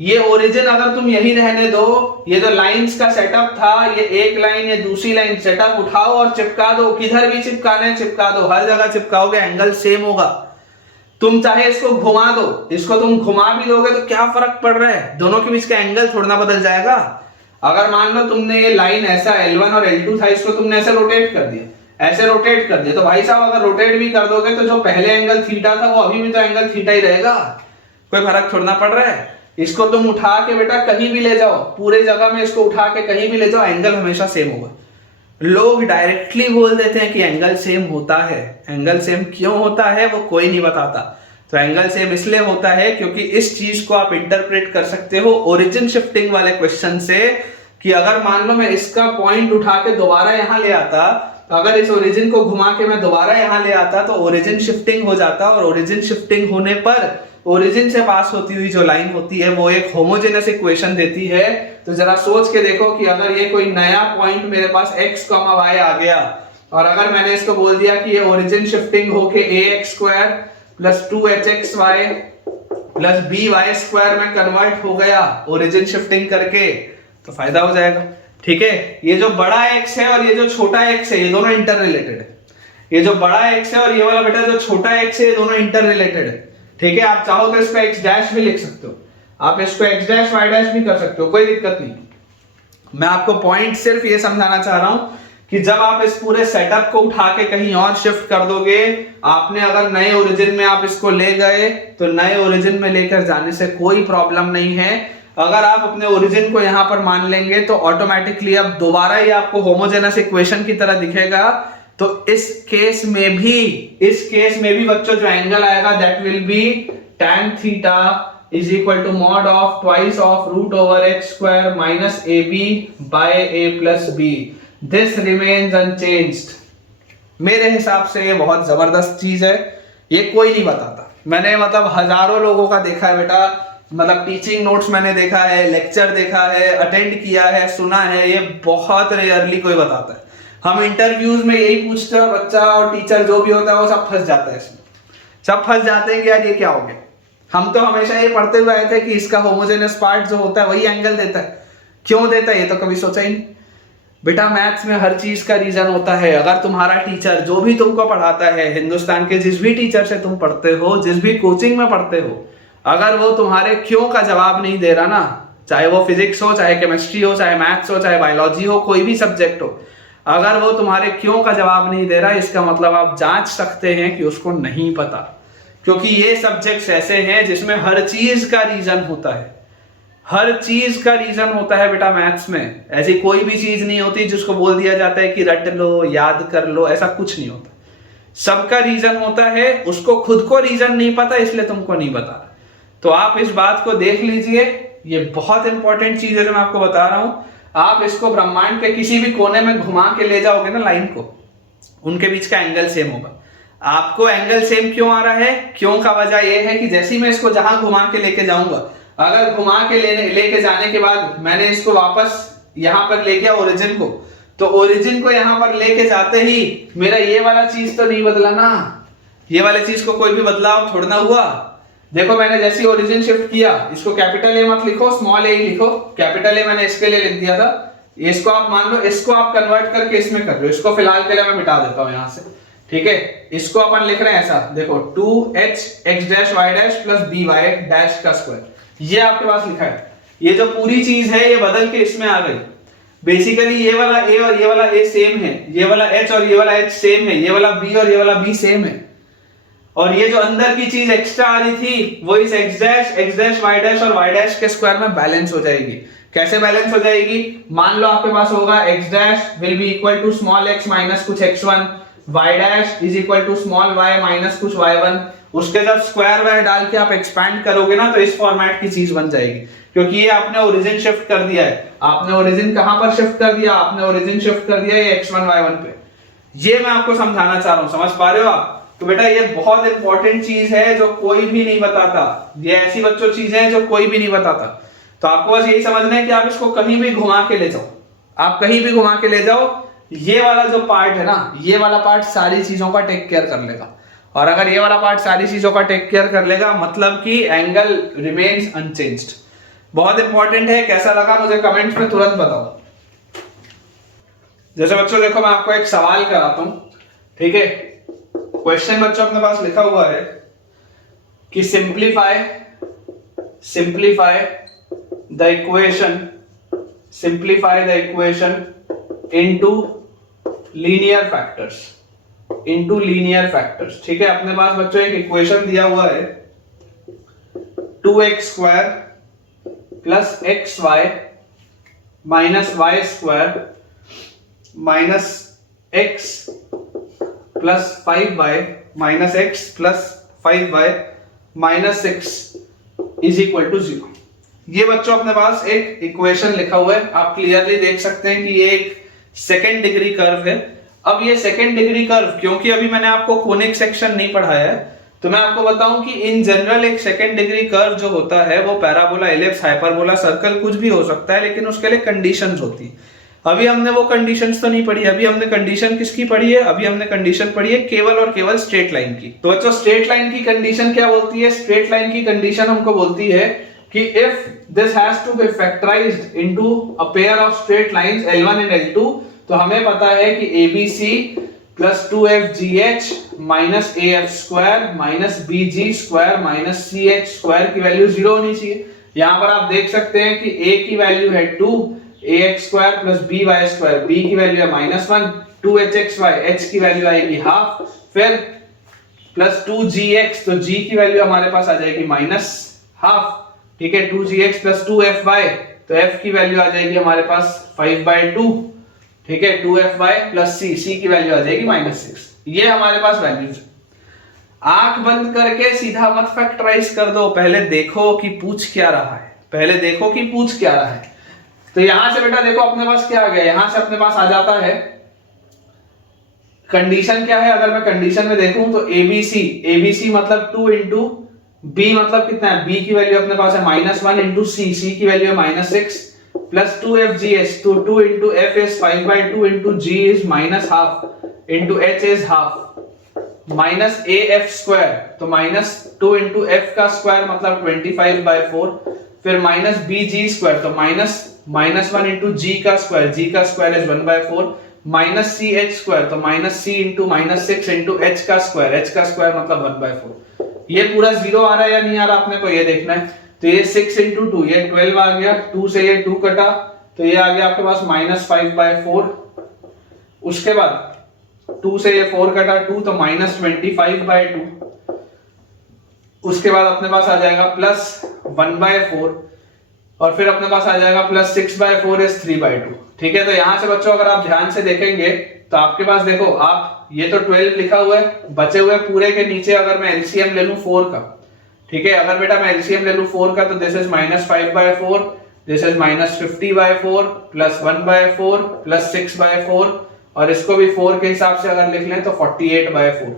ये ओरिजिन अगर तुम यही रहने दो, ये जो लाइंस का सेटअप था, ये एक लाइन ये दूसरी लाइन, सेटअप उठाओ और चिपका दो, किधर भी चिपकाना है चिपका दो, हर जगह चिपकाओगे एंगल सेम होगा। तुम चाहे इसको घुमा दो, इसको तुम घुमा भी दोगे तो क्या फर्क पड़ रहा है, दोनों के बीच का एंगल थोड़ा ना बदल जाएगा। अगर मान लो तुमने ये लाइन ऐसा L1 और L2 था, इसको तुमने ऐसे रोटेट कर दिया, ऐसे रोटेट कर दिया, तो भाई साहब अगर रोटेट भी कर दोगे तो जो पहले एंगल थीटा था वो अभी भी तो एंगल थीटा ही रहेगा, कोई फर्क थोड़ा ना पड़ रहा है। इसको तुम उठा के बेटा कहीं भी ले जाओ, पूरे जगह में इसको उठा के कहीं भी ले जाओ, एंगल हमेशा सेम होगा। लोग डायरेक्टली बोल देते हैं कि एंगल सेम होता है, एंगल सेम क्यों होता है वो कोई नहीं बताता। तो एंगल सेम इसलिए होता है क्योंकि इस चीज को आप इंटरप्रेट कर सकते हो ओरिजिन शिफ्टिंग वाले क्वेश्चन से, कि अगर मान लो मैं इसका पॉइंट उठा के दोबारा यहां ले आता, अगर इस ओरिजिन को घुमा के मैं दोबारा यहां ले आता तो ओरिजिन शिफ्टिंग हो जाता, और ओरिजिन शिफ्टिंग होने पर ओरिजिन से पास होती हुई जो लाइन होती है वो एक होमोजेनस इक्वेशन देती है। तो जरा सोच के देखो कि अगर ये कोई नया पॉइंट मेरे पास x, y आ गया और अगर मैंने इसको बोल दिया कि ये ओरिजिन शिफ्टिंग होके ax² plus 2hxy plus by² में कन्वर्ट हो गया ओरिजिन शिफ्टिंग करके, तो फायदा हो जाएगा। ठीक है, ये जो बड़ा x है और ये जो छोटा x है ये दोनों इंटर रिलेटेड है। ये जो बड़ा x है और ये वाला बेटा जो छोटा x है ये दोनों इंटर रिलेटेड है। ठीक है, आप चाहो तो इसको x डैश भी लिख सकते हो, आप इसको x डैश y डैश भी कर सकते हो, कोई दिक्कत नहीं। मैं आपको पॉइंट सिर्फ ये समझाना चाह रहा हूं कि जब आप इस पूरे सेटअप को उठा के कहीं और शिफ्ट कर दोगे, आपने अगर नए ओरिजिन में आप इसको ले गए तो नए ओरिजिन में लेकर जाने से कोई प्रॉब्लम नहीं है। अगर आप अपने ओरिजिन को यहां पर मान लेंगे तो ऑटोमेटिकली अब दोबारा ये आपको होमोजेनस इक्वेशन की तरह दिखेगा। तो इस केस में भी बच्चों जो एंगल आएगा that will be tan theta is equal to mod of twice of root over h square minus ab by a plus b। This remains unchanged. मेरे हिसाब से ये बहुत जबरदस्त चीज है, ये कोई नहीं बताता। मैंने मतलब हजारों लोगों का देखा है बेटा, मतलब टीचिंग नोट्स मैंने देखा है, लेक्चर देखा है, अटेंड किया है, सुना है, ये बहुत रेयरली कोई बताता है। हम इंटरव्यूज में यही पूछते हैं, बच्चा और टीचर जो भी होता है वो सब फंस जाता है इसमें, सब फंस जाते हैं कि यार ये क्या हो गया। हम तो हमेशा ये पढ़ते हुए आए थे कि इसका होमोजेनस पार्ट जो होता है वही एंगल देता है, क्यों देता है ये तो कभी सोचा ही नहीं। बेटा मैथ्स में हर चीज का रीजन होता है। अगर तुम्हारा टीचर जो भी तुमको पढ़ाता है, हिंदुस्तान के जिस भी टीचर से तुम पढ़ते हो, जिस भी कोचिंग में पढ़ते हो, अगर वो तुम्हारे क्यों का जवाब नहीं दे रहा ना, चाहे वो फिजिक्स हो, चाहे केमिस्ट्री हो, चाहे मैथ्स हो, चाहे बायोलॉजी हो, कोई भी सब्जेक्ट हो, अगर वो तुम्हारे क्यों का जवाब नहीं दे रहा, इसका मतलब आप जांच सकते हैं कि उसको नहीं पता। क्योंकि ये सब्जेक्ट्स ऐसे हैं जिसमें हर चीज का रीजन होता है, हर चीज का रीजन होता है बेटा मैथ्स में। ऐसी कोई भी चीज नहीं होती जिसको बोल दिया जाता है कि रट लो, याद कर लो, ऐसा कुछ नहीं होता। सबका रीजन होता है, उसको खुद को रीजन नहीं पता इसलिए तुमको नहीं बता। तो आप इस बात को देख लीजिए, ये बहुत इंपॉर्टेंट चीज है जो मैं आपको बता रहा हूं। आप इसको ब्रह्मांड के किसी भी कोने में घुमा के ले जाओगे ना लाइन को, उनके बीच का एंगल सेम होगा। आपको एंगल सेम क्यों आ रहा है, क्यों का वजह यह है कि जैसे ही मैं इसको जहां घुमा के लेके जाऊंगा, अगर घुमा के लेके जाने के बाद मैंने इसको वापस यहां पर ले गया ओरिजिन को, तो ओरिजिन को यहां पर लेके जाते ही मेरा ये वाला चीज तो नहीं बदला ना, ये वाले चीज को कोई भी बदलाव थोड़ा ना हुआ। देखो मैंने जैसे ओरिजिन शिफ्ट किया, इसको कैपिटल ए मत लिखो, स्मॉल ए ही लिखो। कैपिटल ए मैंने इसके लिए लिख दिया था, इसको आप मान लो, इसको आप कन्वर्ट करके इसमें कर रहे हो, इसको फिलहाल के लिए मैं मिटा देता हूं यहां से। ठीक है, इसको अपन लिख रहे हैं ऐसा, देखो 2h x dash y dash plus by dash का स्क्वायर, ये आपके पास लिखा है। ये जो पूरी चीज है ये बदल के इसमें आ गई। बेसिकली ये वाला a और ये वाला a सेम है, ये वाला h और ये वाला h सेम है, ये वाला b और ये वाला b सेम है, और ये जो अंदर की चीज एक्स्ट्रा आ रही थी वो इस x डैश y डैश और y डैश के स्क्वायर में बैलेंस हो जाएगी। कैसे बैलेंस हो जाएगी, मान लो आपके पास होगा x dash will B equal to small x minus कुछ x1 y dash is equal to small y minus कुछ y1, उसके जब स्क्वायर y डाल के आप एक्सपैंड करोगे ना तो इस फॉर्मेट की चीज बन जाएगी, क्योंकि ये आपने ओरिजिन शिफ्ट कर दिया है। आपने ओरिजिन कहां पर शिफ्ट कर दिया? आपने ओरिजिन शिफ्ट कर दिया ये x1 y1 पे। ये मैं आपको समझाना चाह रहा हूं, समझ पा रहे हो आप? तो बेटा ये बहुत इंपॉर्टेंट चीज है जो कोई भी नहीं बताता, ये ऐसी बच्चों चीजें हैं जो कोई भी नहीं बताता। तो आपको बस यही समझना है कि आप इसको कहीं भी घुमा के ले जाओ, आप कहीं भी घुमा के ले जाओ, ये वाला जो पार्ट है ना, ये वाला पार्ट सारी चीजों का टेक केयर कर लेगा। और अगर ये वाला पार्ट सारी चीजों का टेक केयर कर लेगा मतलब कि एंगल रिमेन्स अनचेंज्ड। बहुत इंपॉर्टेंट है। कैसा लगा मुझे कमेंट्स में तुरंत बताओ। जैसे बच्चों देखो मैं आपको एक सवाल कराता हूं, ठीक है? क्वेश्चन बच्चों अपने पास लिखा हुआ है कि simplify the equation into linear factors, ठीक है? अपने पास बच्चों एक इक्वेशन दिया हुआ है 2x square plus xy minus y square minus x plus 5y minus x plus 5y minus 6 is equal to 0। ये बच्चों अपने पास एक इक्वेशन लिखा हुआ है, आप क्लियरली देख सकते हैं कि ये एक सेकेंड डिग्री कर्व है। अब ये सेकेंड डिग्री कर्व, क्योंकि अभी मैंने आपको कोनिक सेक्शन नहीं पढ़ाया है, तो मैं आपको बताऊं कि इन जनरल एक सेकेंड डिग्री कर्व जो होता है वो पैराबोला, एलिप्स, हाइपरबोला, सर्कल कुछ भी हो सकता है, लेकिन उसके लिए कंडीशंस होती है। अभी हमने वो कंडीशंस तो नहीं पढ़ी, अभी हमने कंडीशन किसकी पढ़ी है? अभी हमने कंडीशन पढ़ी है केवल और केवल स्ट्रेट लाइन की। तो बच्चों स्ट्रेट लाइन की कंडीशन क्या बोलती है? स्ट्रेट लाइन की कंडीशन हमको बोलती है कि if this has to be factorised into a pair of straight lines L1 and L2, तो हमें पता है कि ABC plus 2FGH minus AF square minus BG square minus CH square की वैल्यू 0 होनी चाहिए। यहां पर आप देख सकते हैं कि A की वैल्यू है 2, ax square plus by square, b की वैल्यू है -1, 2hxy, h की वैल्यू आएगी हाफ, फिर प्लस 2gx, तो g की वैल्यू हमारे पास आ जाएगी -हाफ, ठीक है? 2gx प्लस 2fy, तो f की वैल्यू आ जाएगी हमारे पास 5/2, ठीक है? 2fy प्लस c की वैल्यू आ जाएगी -6। ये हमारे पास वैल्यूज। आंख बंद करके सीधा मत फैक्टराइज कर दो, पहले देखो कि पूछ क्या रहा है, तो यहां से बेटा देखो अपने पास क्या आ गया, यहां से अपने पास आ जाता है कंडीशन क्या है। अगर मैं कंडीशन में देखूं तो ABC मतलब 2 इंटू B मतलब कितना है? B की वैल्यू अपने पास है -1 इंटू C की वैल्यू है -6 प्लस 2FGH, तो 2 into F is 5/2 into G is -half into H is half minus AF square, तो -2 इंटू F का स्क्वायर मतलब 25/4, फिर माइनस BG स्क्वायर, तो -1 इंटू G का square is 1/4 minus CH square, तो -C इंटू -6 इंटू H का square मतलब 1/4। ये पूरा 0 आ रहा है या नहीं आ रहा अपने को ये देखना है। तो ये 6 इंटू 2 ये 12 आ गया, 2 से ये 2 कटा तो ये आ गया आपके पास -5/4, उसके बाद 2 से ये 4 कटा 2 तो -25/2, उसके बाद अपने पास आ जाएगा +1/4 और फिर अपने पास आ जाएगा +6/4 इज 3/2, ठीक है? तो यहां से बच्चों अगर आप ध्यान से देखेंगे तो आपके पास देखो आप ये तो 12 लिखा हुआ है, बचे हुए पूरे के नीचे अगर मैं एलसीएम ले लूं 4 का, ठीक है? अगर बेटा मैं एलसीएम ले लूं 4 का तो दिस इज -5/4, दिस इज -50/4 +1/4 +6/4 और इसको भी 4 के हिसाब से अगर लिख लें तो 48/4।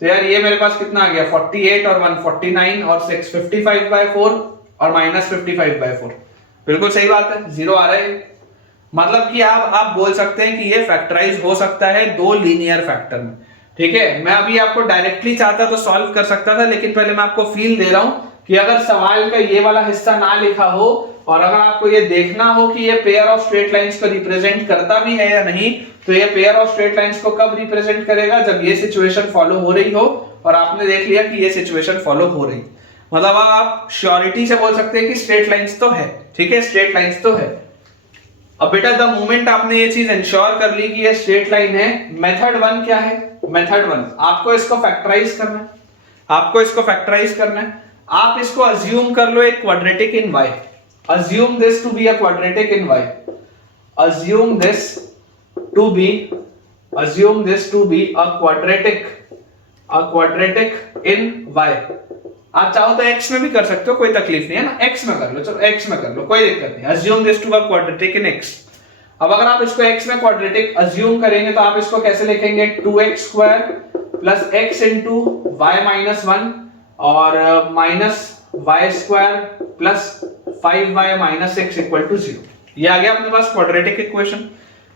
तो यार ये मेरे पास कितना आ गया 48 और 1 49 और 6 55/4 और -55/4। बिल्कुल सही बात है, 0 आ रहा है। मतलब कि आप बोल सकते हैं कि ये फैक्टराइज हो सकता है दो लीनियर फैक्टर में, ठीक है? मैं अभी आपको डायरेक्टली चाहता तो सॉल्व कर सकता था, लेकिन पहले मैं आपको फील दे रहा हूं कि अगर सवाल का ये वाला हिस्सा ना लिखा हो और अगर आपको ये देखना हो कि ये पेयर ऑफ स्ट्रेट लाइंस को रिप्रेजेंट करता भी है या नहीं, तो ये पेयर ऑफ स्ट्रेट लाइंस को कब रिप्रेजेंट करेगा? जब ये सिचुएशन फॉलो हो रही हो और आपने देख लिया कि ये सिचुएशन फॉलो हो रही, मतलब आप श्योरिटी से बोल सकते हैं कि स्ट्रेट लाइंस तो है, ठीक है? स्ट्रेट लाइंस तो है। अब बेटा द मोमेंट आपने ये चीज इंश्योर कर ली कि ये स्ट्रेट लाइन है, मेथड 1 क्या है? मेथड 1 आपको इसको फैक्टराइज करना है, आप इसको अज्यूम कर लो एक quadratic in y, assume this to be a quadratic in y, assume this to be assume this to be a quadratic in y। आप चाहो तो x में भी कर सकते हो, कोई तकलीफ नहीं है ना, x में कर लो, चलो x में कर लो, कोई दिक्कत नहीं। assume this to be a quadratic in x। अब अगर आप इसको x में क्वाड्रेटिक अज्यूम करेंगे तो आप इसको कैसे लिखेंगे, 2x square plus x into y minus 1 और minus y square plus 5y minus 6 equal to 0। ये आ गया अपने पास क्वाड्रेटिक इक्वेशन।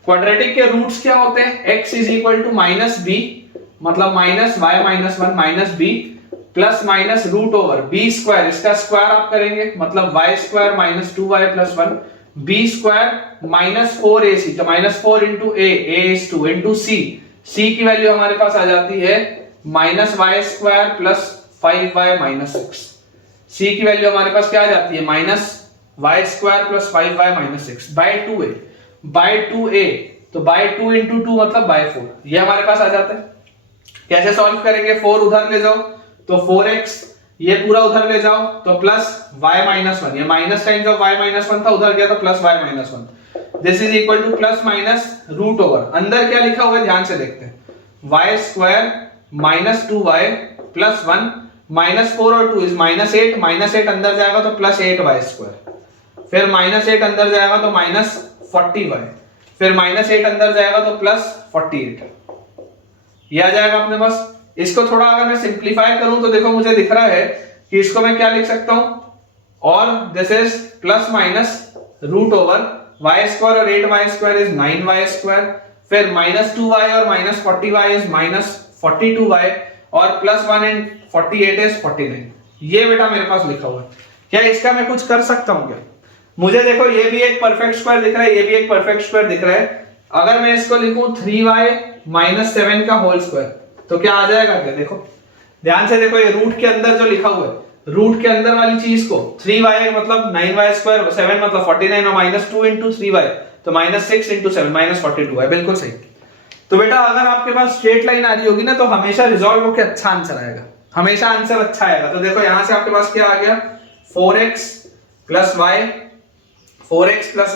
क्वाड्रेटिक के रूट्स क्या होते हैं, x is equal to minus B, मतलब minus y minus 1 minus B plus minus root over B square, इसका स्क्वायर आप करेंगे मतलब y square minus 2y plus 1 B square minus 4ac, तो minus 4 into a is 2 into c की value हमारे पास आ जाती है minus y square plus 5y minus 6। c की वैल्यू हमारे पास क्या आ जाती है, minus y square plus 5y minus 6 by 2a, तो बाय 2 इंटू 2 मतलब बाय 4, ये हमारे पास आ जाता है। कैसे सॉल्व करेंगे, 4 उधर ले जाओ तो 4x, ये पूरा उधर ले जाओ तो प्लस y माइनस 1, ये minus times of y minus 1 था, उधर गया तो plus y minus 1। This is equal to plus minus root over, अंदर क्या लिखा हुआ है ध्यान से देखते हैं, y square minus 2y plus 1 minus 4 और 2 इज माइनस 8, माइनस 8 अंदर जाएगा तो प्लस 8y स्क्वायर, फिर माइनस 8 अंदर जाएगा तो माइनस 40y, फिर माइनस 8 अंदर जाएगा तो प्लस 48, ये आ जाएगा अपने पास। इसको थोड़ा अगर मैं सिंप्लीफाई करूं तो देखो मुझे दिख रहा है कि इसको मैं क्या लिख सकता हूं, और this is plus minus root over y square और 8y square is 9y square, फिर माइनस 2y और minus 40y is minus 42y और प्लस 1 एंड 48 इज 49। ये बेटा मेरे पास लिखा हुआ है। क्या इसका मैं कुछ कर सकता हूं क्या, मुझे देखो ये भी एक परफेक्ट स्क्वायर दिख रहा है, ये भी एक परफेक्ट स्क्वायर दिख रहा है। अगर मैं इसको लिखूं 3y माइनस 7 का होल स्क्वायर तो क्या आ जाएगा, क्या देखो ध्यान से देखो, ये रूट के अंदर जो लिखा हुआ है, रूट के अंदर वाली चीज को 3y मतलब 9y स्क्वायर, 7 मतलब 49 और माइनस 2 इंटू 3y तो माइनस 6 इंटू 7 माइनस 42 है, बिल्कुल सही। तो बेटा अगर आपके पास स्ट्रेट लाइन आ रही होगी ना तो हमेशा रिजॉल्व होकर अच्छा आंसर आएगा, हमेशा आंसर अच्छा आएगा। तो देखो यहां से आपके पास क्या आ गया, 4x plus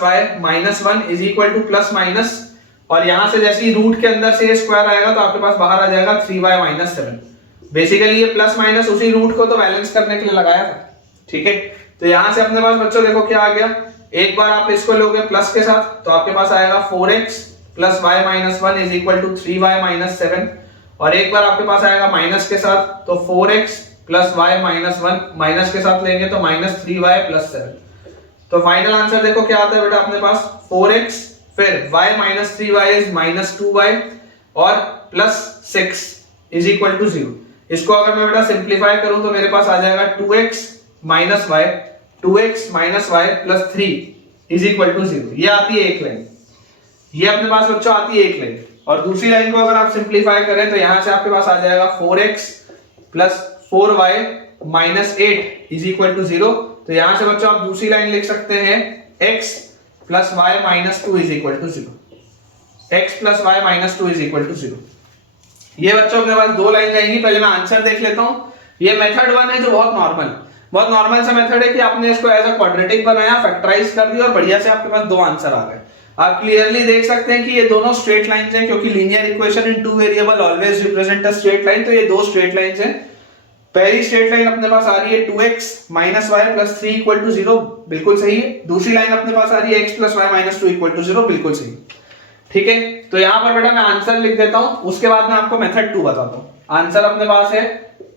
y minus 1 is equal to plus minus, और यहां से जैसे ही रूट के अंदर से ये स्क्वायर आएगा तो आपके पास बाहर आ जाएगा 3y माइनस 7। बेसिकली ये प्लस माइनस उसी रूट को तो बैलेंस करने के लिए लगाया था, ठीक है। तो यहां से अपने पास बच्चों देखो क्या आ गया, एक बार आप इसको लोगे प्लस के साथ तो आपके पास आएगा 4x plus y minus 1 is equal to 3y minus 7, और एक बार आपके पास आएगा माइनस के साथ तो 4x plus y minus 1 minus के साथ लेंगे तो माइनस 3y प्लस 7। तो फाइनल आंसर देखो क्या आता है बेटा अपने पास, 4x फिर y minus 3y is minus 2y और प्लस 6 इज इक्वल टू 0। इसको अगर मैं बेटा सिंप्लीफाई करूं तो मेरे पास आ जाएगा 2x minus y plus 3 is equal to 0। ये आती है एक लाइन, ये अपने पास बच्चों आती है एक लाइन, और दूसरी लाइन को अगर आप सिंप्लीफाई करें तो यहां से आपके पास आ जाएगा 4x plus 4y minus 8 is equal to 0। तो यहां से बच्चों आप दूसरी लाइन लिख सकते हैं x plus y minus 2 is equal to 0, x plus y minus 2 is equal to 0। ये बच्चों के पास दो लाइन जाएंगी। पहले मैं आंसर देख लेता हूं। ये मेथड 1 है जो बहुत नॉर्मल सा मेथड है कि आपने इसको एज अ क्वाड्रेटिक बनाया, फैक्टराइज कर दिया और बढ़िया से आपके पास दो आंसर आ गए। आप क्लियरली देख सकते हैं कि ये दोनों स्ट्रेट लाइंस हैं, क्योंकि linear equation in two variable always represent a straight line. तो ये दो स्ट्रेट लाइंस हैं। पहली स्ट्रेट लाइन अपने पास आ रही है 2x minus y plus 3 equal to 0, बिल्कुल सही है। दूसरी लाइन अपने पास आ रही है x plus y minus 2 equal to 0, बिल्कुल सही। ठीक है, तो यहां पर बेटा मैं आंसर लिख देता हूं, उसके बाद मैं आपको मेथड 2 बताता हूं। आंसर अपने पास है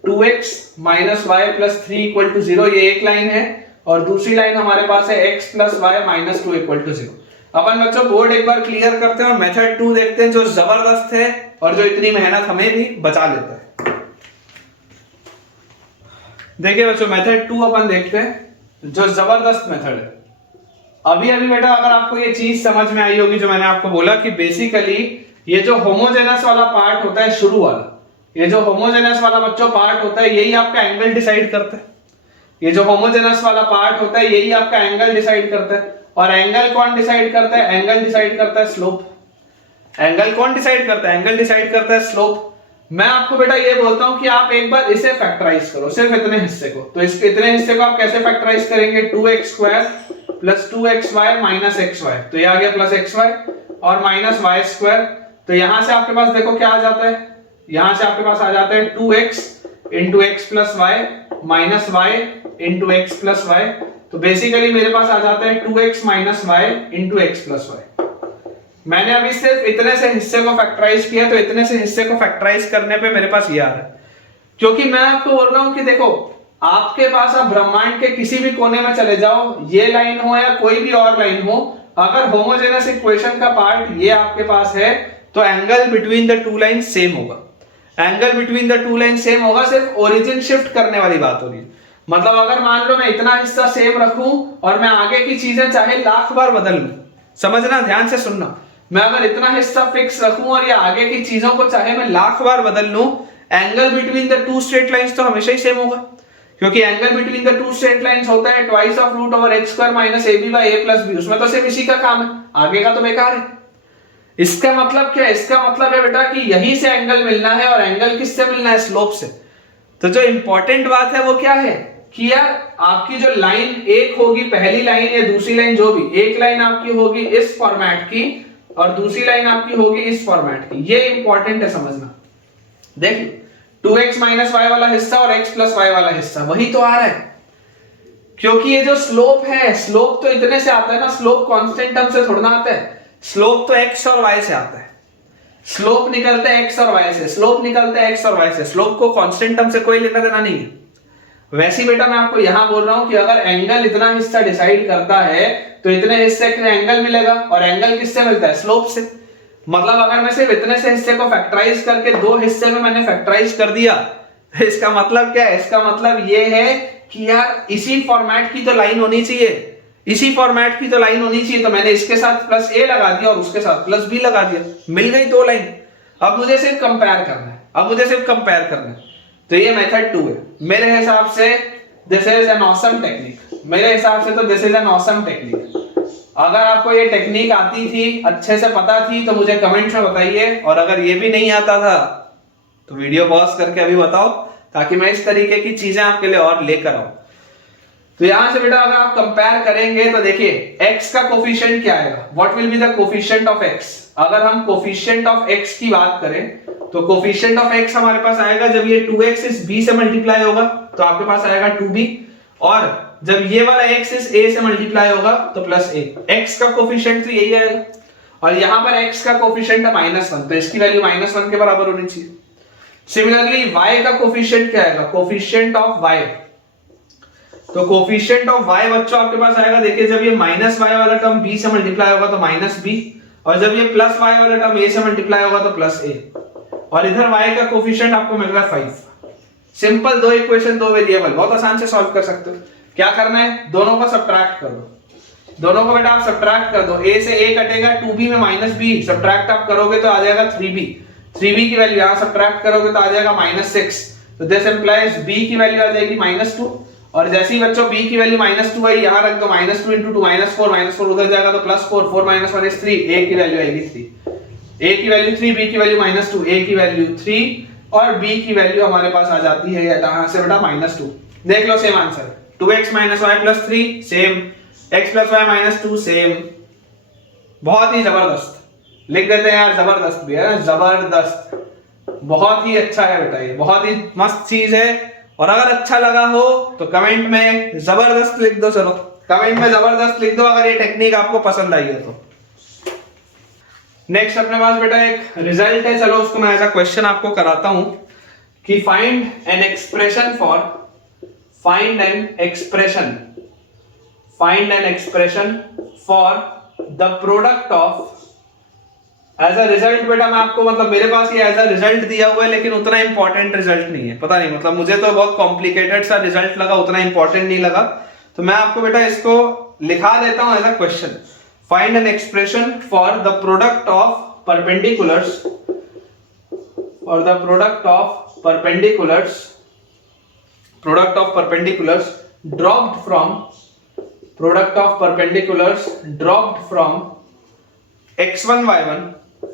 2x minus y plus 3 equal to 0, ये एक लाइन है, और दूसरी लाइन हमारे पास है x plus y minus 2 equal to 0। अपन बच्चों बोर्ड एक बार क्लियर करते हैं और मेथड 2 देखते हैं, जो जबरदस्त है और जो इतनी मेहनत हमें भी बचा लेता है। देखिए बच्चों, मेथड 2 अपन देखते हैं, जो जबरदस्त मेथड है। अभी बेटा अगर आपको ये चीज समझ में आई होगी जो मैंने आपको बोला कि बेसिकली ये जो होमोजेनस वाला पार्ट होता है, शुरू वाला, ये जो होमोजेनस वाला बच्चों पार्ट होता है, यही आपका एंगल डिसाइड करता है। ये जो होमोजेनस वाला पार्ट होता है यही आपका एंगल डिसाइड करता है। और एंगल कौन डिसाइड करता है? एंगल डिसाइड करता है स्लोप। एंगल कौन डिसाइड करता है? एंगल डिसाइड करता है स्लोप। मैं आपको बेटा ये बोलता हूं कि आप एक बार इसे फैक्टराइज करो, सिर्फ इतने हिस्से को। तो इसके इतने हिस्से को आप कैसे फैक्टराइज करेंगे? 2x square plus 2xy minus xy, तो ये आ गया प्लस xy, और माइनस y स्क्वायर तो यहां से आपके पास देखो क्या आ जाता है, यहां से आपके पास आ जाता है 2x into x plus y minus y into x plus y. तो बेसिकली मेरे पास आ जाता है 2x minus y into x plus y. मैंने अभी सिर्फ इतने से हिस्से को फैक्टराइज किया, तो इतने से हिस्से को फैक्टराइज करने पे मेरे पास ये आ रहा है। क्योंकि मैं आपको बोल रहा हूं कि देखो आपके पास आप ब्रह्मांड के किसी भी कोने में चले जाओ, ये लाइन हो या कोई भी और लाइन हो, अगर होमोजेनस इक्वेशन का पार्ट ये आपके पास है तो angle between the two line same होगा। Angle between the two line same होगा, सिर्फ ओरिजिन शिफ्ट करने वाली बात हो रही है। मतलब अगर मान लो मैं इतना हिस्सा सेम रखूं और मैं आगे की चीजें चाहे लाख बार बदल लूं, समझना ध्यान से सुनना, मैं अगर इतना हिस्सा फिक्स रखूं और ये आगे की चीजों को चाहे मैं लाख बार बदल लूं, angle between the two straight lines तो हमेशा ही सेम होगा। क्योंकि angle between the two straight lines होता है twice of root over h square minus ab by a plus b। उसमें तो सिर्फ इसी का काम है, आगे का तो बेकार है। इसका मतलब क्या है? इसका मतलब है बेटा कि यहीं से एंगल मिलना है, और एंगल किससे मिलना है? स्लोप से। तो जो इंपॉर्टेंट बात है वो क्या है कि यार आपकी जो लाइन एक होगी, पहली लाइन या दूसरी लाइन जो भी, एक लाइन आपकी होगी इस फॉर्मेट की और दूसरी लाइन आपकी होगी इस फॉर्मेट की। ये इंपॉर्टेंट है समझना। देखिए 2x माइनस वाई वाला हिस्सा और x प्लस वाई वाला हिस्सा वही तो आ रहा है। क्योंकि ये जो स्लोप है, स्लोप तो इतने से आता है ना, स्लोप कांस्टेंट टर्म से थोड़ा ना आता है, स्लोप तो x और y से आता है। स्लोप निकलता है x और y से, स्लोप निकलता है x और y से, स्लोप को कांस्टेंट टर्म से कोई लेना देना नहीं है। वैसे ही बेटा मैं आपको यहां बोल रहा हूं कि अगर एंगल इतना हिस्सा डिसाइड करता है तो इतने हिस्से का एंगल मिलेगा, और एंगल किससे मिलता है? स्लोप से। मतलब अगर मैं सिर्फ इतने से हिस्से को फैक्टराइज करके दो हिस्से में मैंने फैक्टराइज कर दिया, तो इसका मतलब क्या है? इसका मतलब ये है कि यार इसी फॉर्मेट की तो लाइन होनी चाहिए, इसी फॉर्मेट की तो लाइन होनी चाहिए। तो मैंने इसके साथ प्लस ए लगा दिया और उसके साथ प्लस बी लगा दिया, मिल गई दो लाइन। अब मुझे सिर्फ कंपेयर करना है, अब मुझे सिर्फ कंपेयर करना है। तो ये मेथड 2 है मेरे हिसाब से। This is an awesome technique, मेरे हिसाब से तो this is an awesome technique. अगर आपको ये टेक्निक आती थी, अच्छे से पता थी, तो मुझे कमेंट में बताइए, और अगर ये भी नहीं आता था तो वीडियो पॉज करके अभी बताओ, ताकि मैं इस तरीके की चीजें आपके लिए और लेकर आऊं। तो यहां से बेटा अगर आप कंपेयर करेंगे तो देखिए x का कोफिशिएंट क्या आएगा? What will be the coefficient of x? अगर हम कोफिशिएंट ऑफ x की बात करें तो कोफिशिएंट ऑफ x हमारे पास आएगा, जब ये 2x इस b से मल्टीप्लाई होगा तो आपके पास आएगा 2b, और जब ये वाला x इस a से मल्टीप्लाई होगा तो प्लस a। x का कोफिशिएंट तो यही आएगा, और यहां पर x का कोफिशिएंट है -1, तो इसकी वैल्यू -1 के बराबर होनी चाहिए। सिमिलरली y का कोफिशिएंट क्या आएगा? कोफिशिएंट ऑफ y, तो कोफिशिएंट ऑफ y बच्चों आपके पास आएगा, देखिए जब ये माइनस y वाला टर्म b से मल्टीप्लाई होगा तो -b, और जब ये प्लस y वाला टर्म a से मल्टीप्लाई होगा तो प्लस a, और इधर y का कोफिशिएंट आपको मिल रहा है 5। सिंपल, दो इक्वेशन दो वेरिएबल, बहुत आसान से सॉल्व कर सकते हो। क्या करना है? दोनों को सब्ट्रैक्ट कर दो, दोनों को बेटा आप सब्ट्रैक्ट कर दो। a से a कटेगा, 2b में -b सब्ट्रैक्ट आप करोगे तो आ जाएगा 3b, 3b की वैल्यू यहां सब्ट्रैक्ट करोगे तो आ जाएगा -6, तो दिस इंप्लाइज b की वैल्यू आ जाएगी -2, और जैसे ही बच्चों b की वैल्यू -2 आई, यहां रख दो, -2 * 2 -4 उधर जाएगा तो +4, 4 - 1 is 3, a की वैल्यू आएगी 3, a की वैल्यू 3, b की वैल्यू -2, a की वैल्यू 3, और b की वैल्यू हमारे पास आ जाती है यहां से बेटा -2। देख लो same answer, 2x - y + 3 same, x + y - 2 same. बहुत ही जबरदस्त, लिख देते हैं यार, जबरदस्त भी है, जबरदस्त, बहुत ही अच्छा है बेटा, ये बहुत ही मस्त चीज है। और अगर अच्छा लगा हो तो कमेंट में जबरदस्त लिख दो, चलो कमेंट में जबरदस्त लिख दो अगर ये टेक्निक आपको पसंद आई है तो। नेक्स्ट अपने पास बेटा एक रिजल्ट है, चलो उसको मैं एज अ क्वेश्चन आपको कराता हूं कि find an expression for the product of, as a result बेटा मैं आपको, मतलब मेरे पास ये एज अ रिजल्ट दिया हुआ है, लेकिन उतना इंपॉर्टेंट रिजल्ट नहीं है, पता नहीं, मतलब मुझे तो बहुत कॉम्प्लिकेटेड सा रिजल्ट लगा, उतना इंपॉर्टेंट नहीं लगा, तो मैं आपको बेटा इसको लिखा देता हूं as a question. Find an expression for the product of perpendiculars,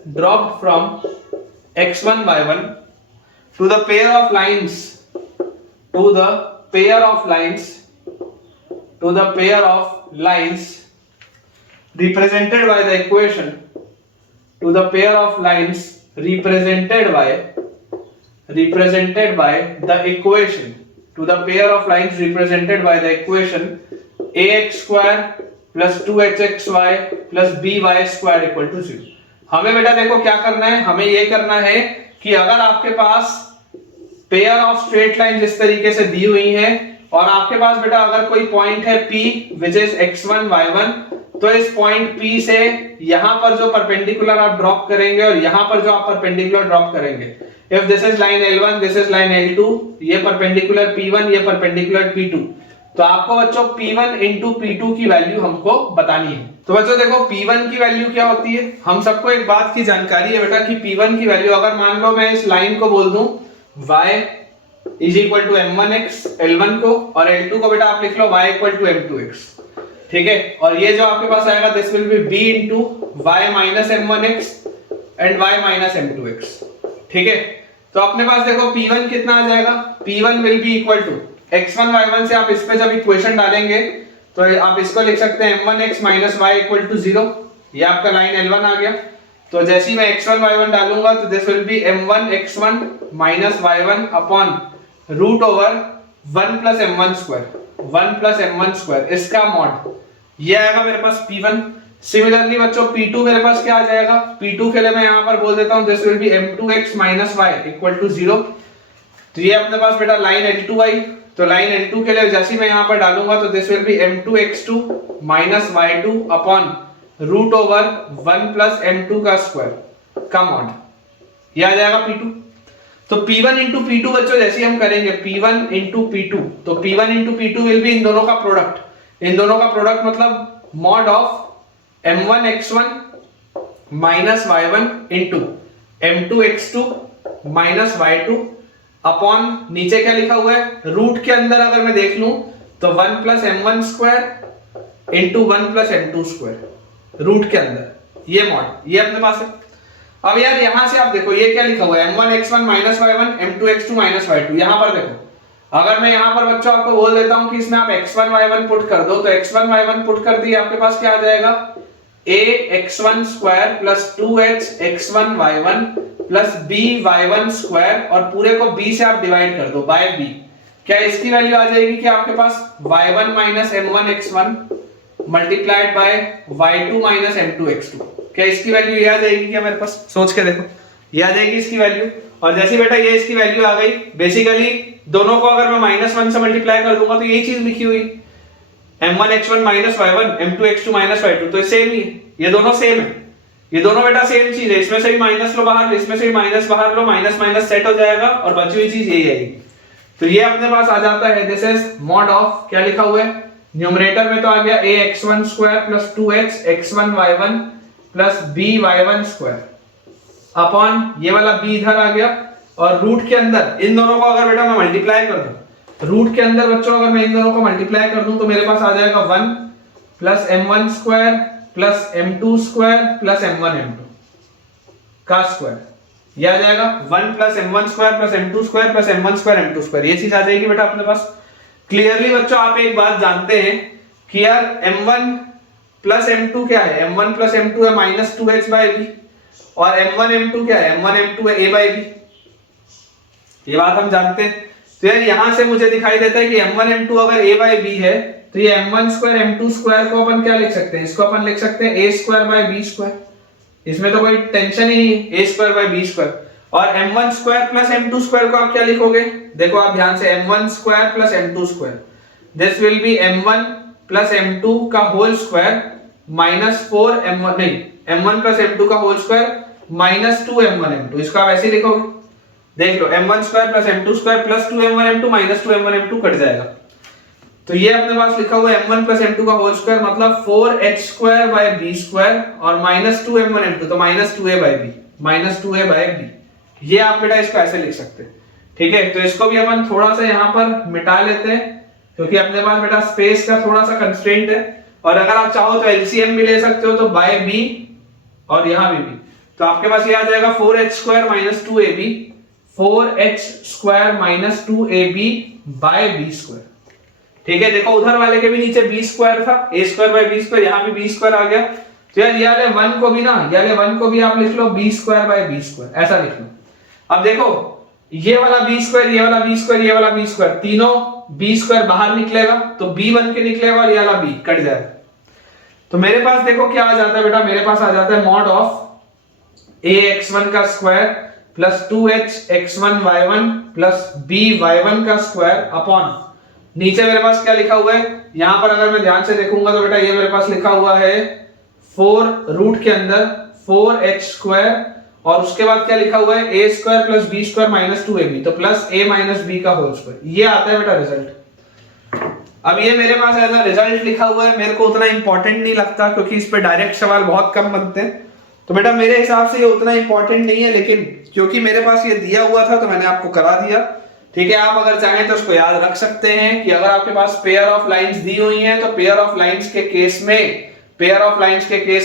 dropped from x1 y1 to the pair of lines represented by the equation to the pair of lines represented by the equation, to the pair of lines represented by the equation ax square plus 2hxy plus by square equal to 0। हमें बेटा देखो क्या करना है, हमें ये करना है कि अगर आपके पास पेयर ऑफ स्ट्रेट लाइन इस तरीके से दी हुई है और आपके पास बेटा अगर कोई पॉइंट है P which is x1 y1, तो इस पॉइंट P से यहां पर जो परपेंडिकुलर आप ड्रॉप करेंगे और यहां पर जो आप परपेंडिकुलर ड्रॉप करेंगे, if this is line L1 this is line L2, ये परपेंडिकुलर P1 ये परपेंडिकुलर P2, तो आपको बच्चों P1 into P2 की वैल्यू हमको बतानी है। तो बच्चों देखो P1 की वैल्यू क्या होती है, हम सबको एक बात की जानकारी है बेटा कि P1 की वैल्यू अगर मान लो मैं इस लाइन को बोल दूं y is equal to m1x L1 को, और L2 को बेटा आप लिख लो y इक्वल टू m2x, ठीक है। और ये जो आपके पास आएगा this will B b into y minus m1x and y minus m2x, ठीक है। तो अपने पास देखो P1 कितना आ जाएगा, P1 will be equal to x1 y1 से आप इस पे जब इक्वेशन डालेंगे तो आप इसको लिख सकते हैं m1x minus y equal to 0, ये आपका लाइन L1 आ गया। तो जैसे ही मैं x1 y1 डालूंगा तो this will be m1 x1 minus y1 upon root over 1 plus m1 square, इसका मॉड, ये आएगा मेरे पास P1। सिमिलरली बच्चों P2 मेरे पास क्या आ जाएगा, P2 के लिए मैं यहां पर बोल देता हूं this will be m2x minus y equal to 0। तो ये अपने पास बेटा लाइन L2 आई, तो लाइन L2 के लिए जैसे मैं यहां पर डालूंगा तो this will be m2x2 minus y2 upon root over 1 plus m2 का स्क्वायर का मॉड, ये आ जाएगा P2। तो P1 इंटू P2 बच्चों जैसे हम करेंगे P1 इंटू P2, तो P1 into P2 will be in दोनों का प्रोडक्ट, इन दोनों का प्रोडक्ट मतलब mod of m1x1 minus y1 into m2x2 minus y2 upon नीचे क्या लिखा हुआ है, रूट के अंदर अगर मैं देख लूं तो 1 plus m1 square into 1 plus m2 square, root के अंदर ये मॉड, ये अपने पास है। अब यार यहां से आप देखो ये क्या लिखा हुआ है m1x1 minus y1 m2x2 minus y2, यहां पर देखो अगर मैं यहां पर बच्चों आपको बोल देता हूं कि इसमें आप x1 y1 पुट कर दो, तो x1 y1 पुट कर दिए आपके पास क्या आ जाएगा ax1 square plus 2h x1 y1 plus b y1 square, और पूरे को b से आप डिवाइड कर दो बाय b, क्या इसकी वैल्यू आ जाएगी कि आपके पास y1 minus m1 x1 multiplied by y2 minus m2 x2, क्या इसकी वैल्यू ये आ जाएगी क्या मेरे पास, सोच के देखो ये आ जाएगी इसकी वैल्यू। और जैसे बेटा ये इसकी वैल्यू आ गई, बेसिकली दोनों को अगर मैं -1 से मल्टीप्लाई कर दूंगा तो यही चीज लिखी हुई m1x1 minus y1 m2x2 minus y2, तो सेम ही है, ये दोनों सेम है, ये दोनों बेटा सेम चीज है, इसमें से भी माइनस लो बाहर, इसमें से भी माइनस बाहर लो, माइनस माइनस सेट हो जाएगा और बची हुई चीज यही आएगी। तो ये अपने पास आ जाता है दिस इज मॉड ऑफ, क्या लिखा हुआ है न्यूमरेटर में तो आ गया ax1 square plus 2h x1 y1 plus b y1 square upon ये वाला b इधर आ गया, और रूट के अंदर इन दोनों को अगर बेटा मैं मल्टीप्लाई कर दूं, रूट के अंदर बच्चों अगर मैं इन दोनों को मल्टीप्लाई कर दूं तो मेरे पास आ जाएगा 1 plus m1 square plus m2 square plus m1 m2 का स्क्वायर, ये आ जाएगा 1 plus m1 square plus m2 square plus m1 square m2 square, ये चीज आ जाएगी बेटा अपने पास। क्लियरली बच्चों आप एक बात जानते हैं कि यार m1 प्लस m2 क्या है, m1 प्लस m2 है माइनस 2h बाय b, और m1 m2 क्या है, m1 m2 है a बाय b, ये बात हम जानते हैं। तो यार यहां से मुझे दिखाई देता है कि m1 m2 अगर a बाय b है तो ये m1 स्क्वायर m2 स्क्वायर को अपन क्या लिख सकते हैं, इसको अपन लिख सकते हैं a square by b square, इसमें तो कोई टेंशन ही नहीं है, a square by b square. और m1 square plus m2 square को आप क्या लिखोगे, देखो आप ध्यान से m1 square plus m2 square, this will be m1 plus m2 का होल स्क्वायर माइनस 4 m1, नहीं m1 प्लस m2 का whole square minus 2 m1 m2, इसको आप ऐसे लिखोगे, देख लो m1 square plus m2 square plus 2 m1 m2 minus 2 m1 m2 cut जाएगा। तो ये अपने पास लिखा हुआ है m1 प्लस m2 का होल स्क्वायर मतलब 4h square by b square और माइनस 2 m1 m2, तो minus 2a by b, minus 2a by b, ये आप बेटा इसको ऐसे लिख सकते हैं, ठीक है। तो इसको भी अपन थोड़ा सा यहाँ पर मिटा लेते हैं क्योंकि अपने पास बेटा स्पेस का थोड़ा सा कंस्ट्रेंट है, और अगर आप चाहो तो एलसीएम भी ले सकते हो, तो बाय b और यहाँ भी b, तो आपके पास ये आ जाएगा 4h square minus 2ab, 4h square minus 2ab by b square, ठीक है। देखो उधर वाले के भी नीचे b स्क्वायर था, a square by b square, यहाँ भी b स्क्वायर आ गया, तो यार ये वाले 1 को भी ना, ये वाले 1 को भी आप लिख लो b square by b square, ऐसा लिख लो। अब देखो ये वाला b स्क्वायर, ये वाला b स्क्वायर, ये वाला b स्क्वायर, तीनों b स्क्वायर बाहर निकलेगा तो b बन के निकलेगा और ये वाला b कट जाएगा। तो मेरे पास देखो क्या आ जाता है बेटा, मेरे पास आ जाता है मॉड ऑफ ax1 का square plus 2hx1y1 plus by1 का स्क्वायर अपॉन, नीचे मेरे पास क्या लिखा हुआ है, यहां पर अगर मैं ध्यान से देखूंगा तो बेटा ये मेरे पास लिखा हुआ है 4 रूट के अंदर 4h स्क्वायर और उसके बाद क्या लिखा हुआ है a square plus b square minus 2ab, तो प्लस a माइनस b का होल स्क्वायर, ये आता है बेटा रिजल्ट। अब ये मेरे पास ऐसा रिजल्ट लिखा हुआ है, मेरे को उतना इंपॉर्टेंट नहीं लगता क्योंकि इस पे डायरेक्ट सवाल बहुत कम बनते हैं, तो बेटा मेरे हिसाब से ये उतना इंपॉर्टेंट नहीं है, लेकिन क्योंकि मेरे पास ये दिया हुआ था तो मैंने आपको करा दिया। ठीक है, आप अगर चाहें तो उसको याद रख सकते हैं कि अगर आपके पास पेयर ऑफ लाइंस दी हुई हैं तो पेयर ऑफ लाइंस के केस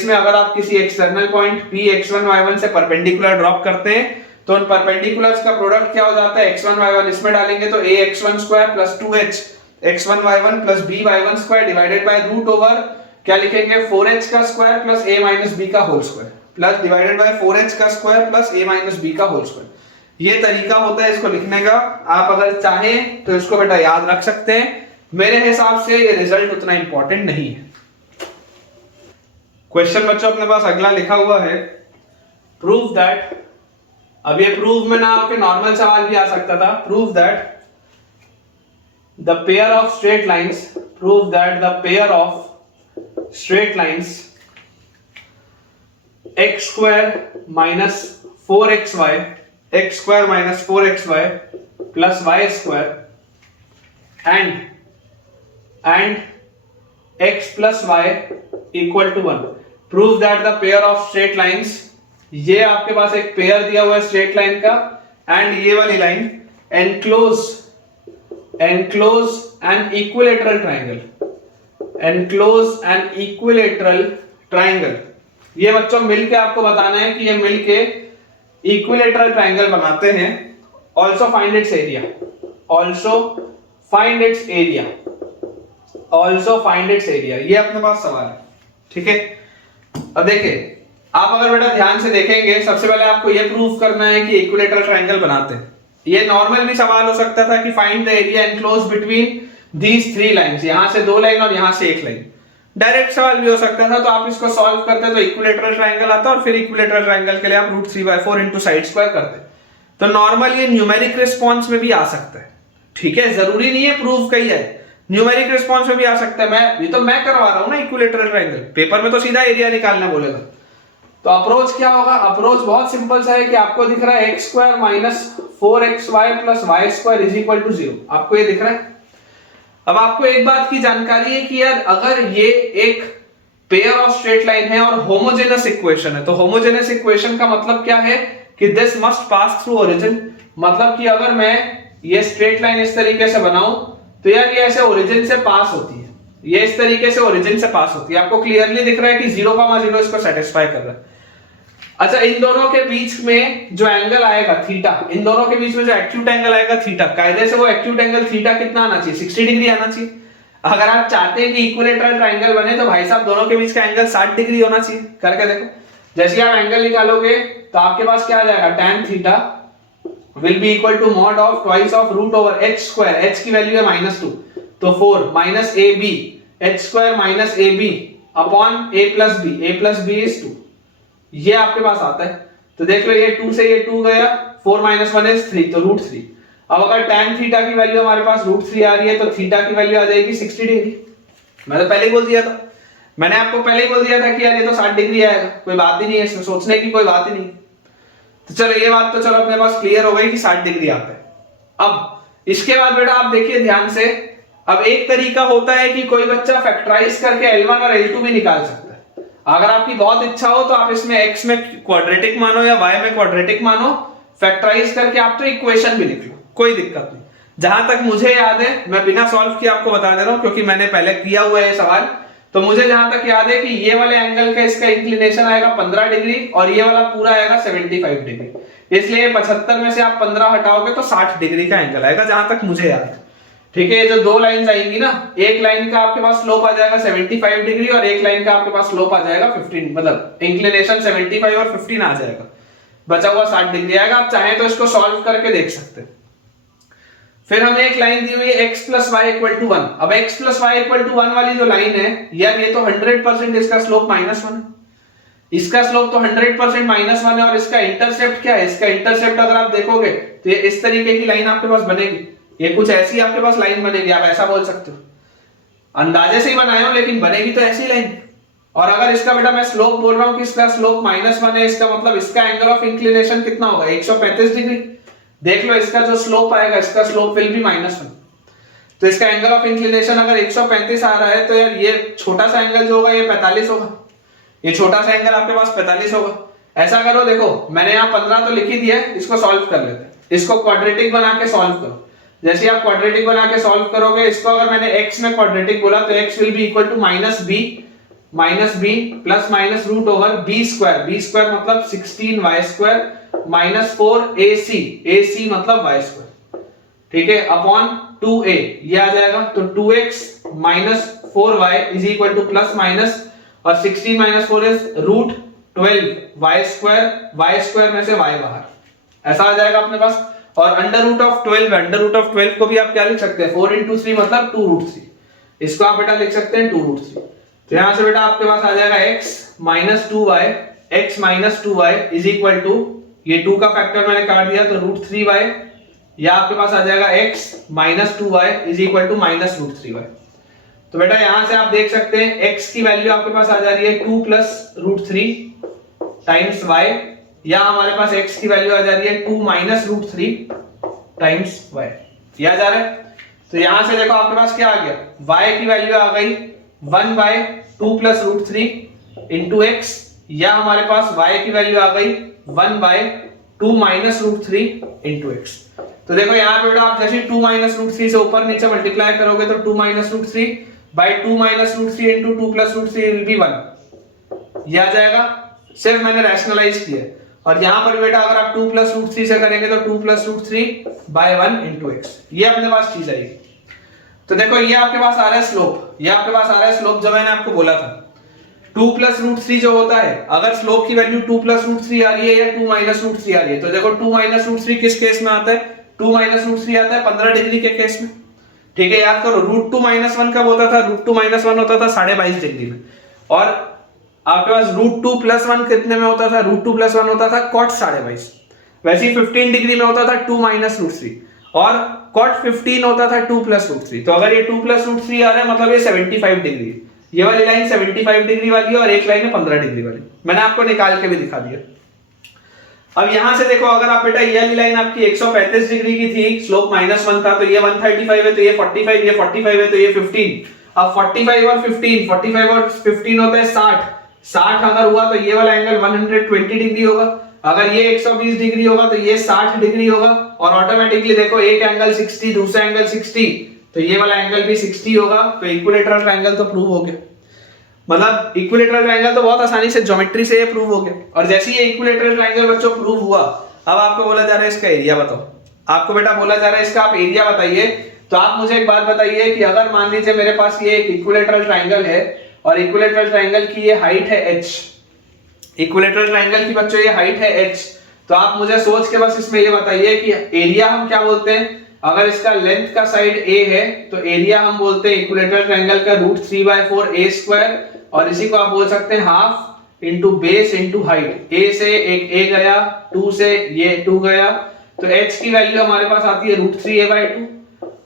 में अगर आप किसी external point p x1 y1 से परपेंडिकुलर ड्रॉप करते हैं तो उन परपेंडिकुलर्स का प्रोडक्ट क्या हो जाता है, x1 y1 इसमें डालेंगे तो a x1 square plus 2h x1 y1 plus b y1 square divided by root over क्या लिखेंगे 4h का square plus a minus b का whole square plus divided by 4h का square plus a minus b का whole square. ये तरीका होता है इसको लिखने का, आप अगर चाहें तो इसको बेटा याद रख सकते हैं। मेरे हिसाब से ये रिजल्ट उतना इंपॉर्टेंट नहीं है। क्वेश्चन बच्चों अपने पास अगला लिखा हुआ है, प्रूव दैट, अब ये प्रूव में ना आपके नॉर्मल सवाल भी आ सकता था, prove that the pair of straight lines, prove that the pair of straight lines x square minus 4xy, x square minus 4xy plus y square and x plus y equal to 1, prove that the pair of straight lines, ये आपके पास एक pair दिया हुआ है straight line का and ये वाली line enclose an equilateral triangle, enclose an equilateral triangle. ये बच्चों मिलके आपको बताना है कि ये मिलके इक्विलेटरल ट्राइंगल बनाते हैं। Also find its area, also find its area, also find its area, ये अपने पास सवाल है। ठीक है, अब देखिए आप अगर बेटा ध्यान से देखेंगे, सबसे पहले आपको ये प्रूव करना है कि इक्विलेटरल ट्राइंगल बनाते हैं। ये नॉर्मल भी सवाल हो सकता था कि find the area enclose between these 3 lines, यहां से 2 लाइन और यहां से 1 लाइन, डायरेक्ट सवाल भी हो सकता था। तो आप इसको सॉल्व करते तो इक्विलेटरल ट्राइंगल आता और फिर इक्विलेटरल ट्राइंगल के लिए आप √3/4 इनटू साइड स्क्वायर करते। तो नॉर्मल ये न्यूमेरिक रिस्पांस में भी आ सकता है। ठीक है, जरूरी नहीं है प्रूव का ही है, न्यूमेरिक रिस्पांस में भी आ सकता है। मैं करवा रहा हूं ना इक्विलेटरल ट्राइंगल, पेपर में तो सीधा एरिया निकालना बोलेगा। तो अप्रोच क्या होगा, अप्रोच बहुत सिंपल सा है कि आपको दिख रहा है x square minus 4xy plus y square is equal to 0, आपको ये दिख रहा है। अब आपको एक बात की जानकारी है कि यार अगर ये एक पेयर ऑफ स्ट्रेट लाइन है और होमोजेनस इक्वेशन है, तो होमोजेनस इक्वेशन का मतलब क्या है कि this must pass through origin, मतलब कि अगर मैं ये स्ट्रेट लाइन इस तरीके से बनाऊं तो यार ये ऐसे ओरिजिन से पास होती है, ये इस तरीके से ओरिजिन से पास होती है। आपको क्लियरली दिख रहा है कि 0,0 इसको सेटिस्फाई कर रहा है। अच्छा, इन दोनों के बीच में जो एंगल आएगा थीटा, इन दोनों के बीच में जो एक्यूट एंगल आएगा थीटा, कायदे से वो एक्यूट एंगल थीटा कितना आना चाहिए, 60 डिग्री आना चाहिए। अगर आप चाहते हैं कि इक्विलेटरल ट्राइंगल बने तो भाई साहब दोनों के बीच का एंगल 60 डिग्री होना चाहिए। करके देखो, जैसे आप एंगल निकालोगे तो आपके पास क्या आ जाएगा, tan theta will B equal to mod of twice of root over h square, h की वैल्यू है -2 तो 4 minus ab, h square minus ab upon a plus b is 2, ये आपके पास आता है। तो देख लो ये 2 से ये 2 गया, 4 माइनस 1 इज 3 तो √3। अब अगर tan थीटा की वैल्यू हमारे पास √3 आ रही है तो थीटा की वैल्यू आ जाएगी 60 डिग्री। मैं तो पहले ही बोल दिया था, मैंने आपको पहले ही बोल दिया था कि यार ये तो 60 डिग्री आएगा, कोई बात ही नहीं है इसमें, सोचने की कोई बात ही नहीं। तो चलो ये बात तो चलो अपने पास क्लियर हो गई कि 60 डिग्री आता है। अब इसके बाद बेटा आप देखिए ध्यान से, अब एक तरीका होता है कि कोई बच्चा फैक्टराइज करके L1 और L2 भी निकाल सकता है। अगर आपकी बहुत इच्छा हो तो आप इसमें x में क्वाड्रेटिक मानो या y में क्वाड्रेटिक मानो, फैक्टराइज करके आप तो इक्वेशन भी लिख लो, कोई दिक्कत नहीं। जहां तक मुझे याद है, मैं बिना सॉल्व किए आपको बता दे रहा हूं क्योंकि मैंने पहले किया हुआ है ये सवाल, तो मुझे जहां तक याद है कि ये वाले एंगल का इसका इंक्लिनेशन आएगा 15 डिग्री और ये वाला पूरा आएगा 75 डिग्री। इसलिए 75 में से आप 15 हटाओगे तो 60 डिग्री का एंगल आएगा, जहां तक मुझे याद है। ठीक है, ये जो दो लाइंस आएंगी ना, एक लाइन का आपके पास स्लोप आ जाएगा 75 डिग्री और एक लाइन का आपके पास स्लोप आ जाएगा 15, मतलब इंक्लिनेशन 75 और 15 आ जाएगा, बचा हुआ 60 डिग्री आएगा। आप चाहें तो इसको सॉल्व करके देख सकते हैं। फिर हमें एक लाइन दी हुई है x plus y equal to 1। अब x plus y equal to 1 वाली जो लाइन है यार, ये तो 100% इसका स्लोप -1 है, इसका स्लोप तो 100% -1 है। और इसका इंटरसेप्ट क्या है? इसका इंटरसेप्ट अगर आप देखोगे तो ये इस तरीके की लाइन आपके पास बनेगी, ये कुछ ऐसी आपके पास लाइन बनेगी, आप ऐसा बोल सकते हो। अंदाजे से ही बनाया हूं लेकिन बनेगी तो ऐसी लाइन। और अगर इसका बेटा मैं स्लोप बोल रहा हूं कि इसका स्लोप -1 है, इसका मतलब इसका एंगल ऑफ इंक्लिनेशन कितना होगा? 135 डिग्री। देख लो इसका जो स्लोप आएगा, इसका स्लोप विल बी -1। तो इसका एंगल ऑफ इंक्लिनेशन अगर 135 आ रहा है तो यार ये छोटा सा एंगल जो होगा ये 45 होगा, ये छोटा सा एंगल आपके पास 45 होगा। ऐसा करो, देखो मैंने यहाँ 15 तो लिख ही दिया है, इसको सॉल्व कर लेते हैं। इसको क्वाड्रेटिक बना के सॉल्व करो। जैसे आप क्वाड्रेटिक बना के सॉल्व करोगे, इसको अगर मैंने x में क्वाड्रेटिक बोला तो x विल बी इक्वल टू -b plus minus root over b square. b square मतलब 16y square minus 4ac, ac मतलब y स्क्वायर, ठीक है, अपॉन 2a, ये आ जाएगा। तो 2x minus 4y is equal to plus minus, और 16 minus 4 is root 12 y square में से y बाहर, ऐसा आ जाएगा अपने पास। और अंडर रूट ऑफ 12 को भी आप क्या लिख सकते हैं? 4 into 3 मतलब 2√3, इसको आप बेटा लिख सकते हैं 2√3। तो यहां से बेटा आपके पास आ जाएगा x minus 2y is equal to, ये 2 का फैक्टर मैंने काट दिया तो √3y, या आपके पास आ जाएगा x minus 2y is equal to minus √3y। तो बेटा यहां से आप देख सकते हैं x की वैल्यू आपके पास आ जा रही है 2 प्लस √3 टाइम्स y, या हमारे पास x की वैल्यू आ जा रही है 2 माइनस √3 टाइम्स y, यह आ जा रहा है। तो यहां से देखो आपके पास क्या आ गया, y की वैल्यू आ गई 1/2 प्लस √3 इंटू x, या हमारे पास y की वैल्यू आ गई 1/2 माइनस √3 इंटू x। तो देखो यहाँ पे बेटा आप जैसे 2 माइनस √3 से ऊपर नीचे मल्टीप्लाई करोगे तो 2 minus √3 by 2 minus √3 into 2 plus √3 will be 1, यह आ जाएगा। सिर्फ मैंने रैशनलाइज किया। और यहां पर बेटा अगर आप 2 प्लस √3 से करेंगे तो 2 प्लस √3 बाय 1 इंटू x, ये अपने पास चीज आएगी। तो देखो ये आपके पास आ रहा है स्लोप, ये आपके पास आ रहा है स्लोप, जो मैंने आपको बोला था 2 प्लस √3 जो होता है, अगर स्लोप की वैल्यू 2 प्लस √3 आ रही है या 2 माइनस √3 आ रही है, तो देखो 2 माइनस √3 किस केस में आता है? 2 माइनस √3 आता है 15 डिग्री के केस में, ठीक है। याद करो √2 माइनस 1 कब होता था? √2 माइनस 1 होता था 22.5 डिग्री में। और आपके पास √2 प्लस 1 कितने में होता था? √2 प्लस 1 होता था cot 22.5। वैसे ही 15 डिग्री में होता था 2 माइनस √3, और cot 15 होता था 2 प्लस √3। तो अगर ये 2 प्लस √3 आ रहा है मतलब ये 75 डिग्री, ये वाली लाइन 75 डिग्री वाली है और एक लाइन है 15 डिग्री वाली, मैंने आपको निकाल के भी दिखा दिया। अब यहां से देखो, अगर आप बेटा ये वाली लाइन आपकी 135 डिग्री की थी, स्लोप -1 था, तो ये 135 है, तो ये 45, ये 45 है तो ये 15। अब 45 और 15 होता है 60 अगर हुआ तो ये वाला एंगल 120 डिग्री होगा, अगर ये 120 डिग्री होगा तो ये 60 डिग्री होगा, और ऑटोमेटिकली देखो एक एंगल 60, दूसरा एंगल 60, तो ये वाला एंगल भी 60 होगा। तो इक्विलेटरल ट्रायंगल तो प्रूव हो गया, मतलब इक्विलेटरल ट्रायंगल तो बहुत आसानी से ज्योमेट्री से ये प्रूव हो गया। और जैसे ये इक्विलेटरल ट्रायंगल बच्चों प्रूव हुआ, अब आपको बोला जा रहा है इसका एरिया बताओ। आपको बेटा बोला जा रहा है इसका आप एरिया बताइए। तो आप मुझे एक बात बताइए कि अगर मान लीजिए मेरे पास ये एक इक्विलेटरल ट्रायंगल है और इक्विलेटरल ट्रायंगल की ये हाइट है h, इक्विलेटरल ट्रायंगल की बच्चों ये हाइट है h, तो आप मुझे सोच के बस इसमें ये बताइए कि एरिया हम क्या बोलते हैं? अगर इसका लेंथ का साइड a है तो एरिया हम बोलते हैं इक्विलेटरल ट्रायंगल का √3/4 a स्क्वायर, और इसी को आप बोल सकते हैं half into base into height. a से एक a गया, 2 से ये 2 गया, तो h की वैल्यू हमारे पास आती है √3a/2,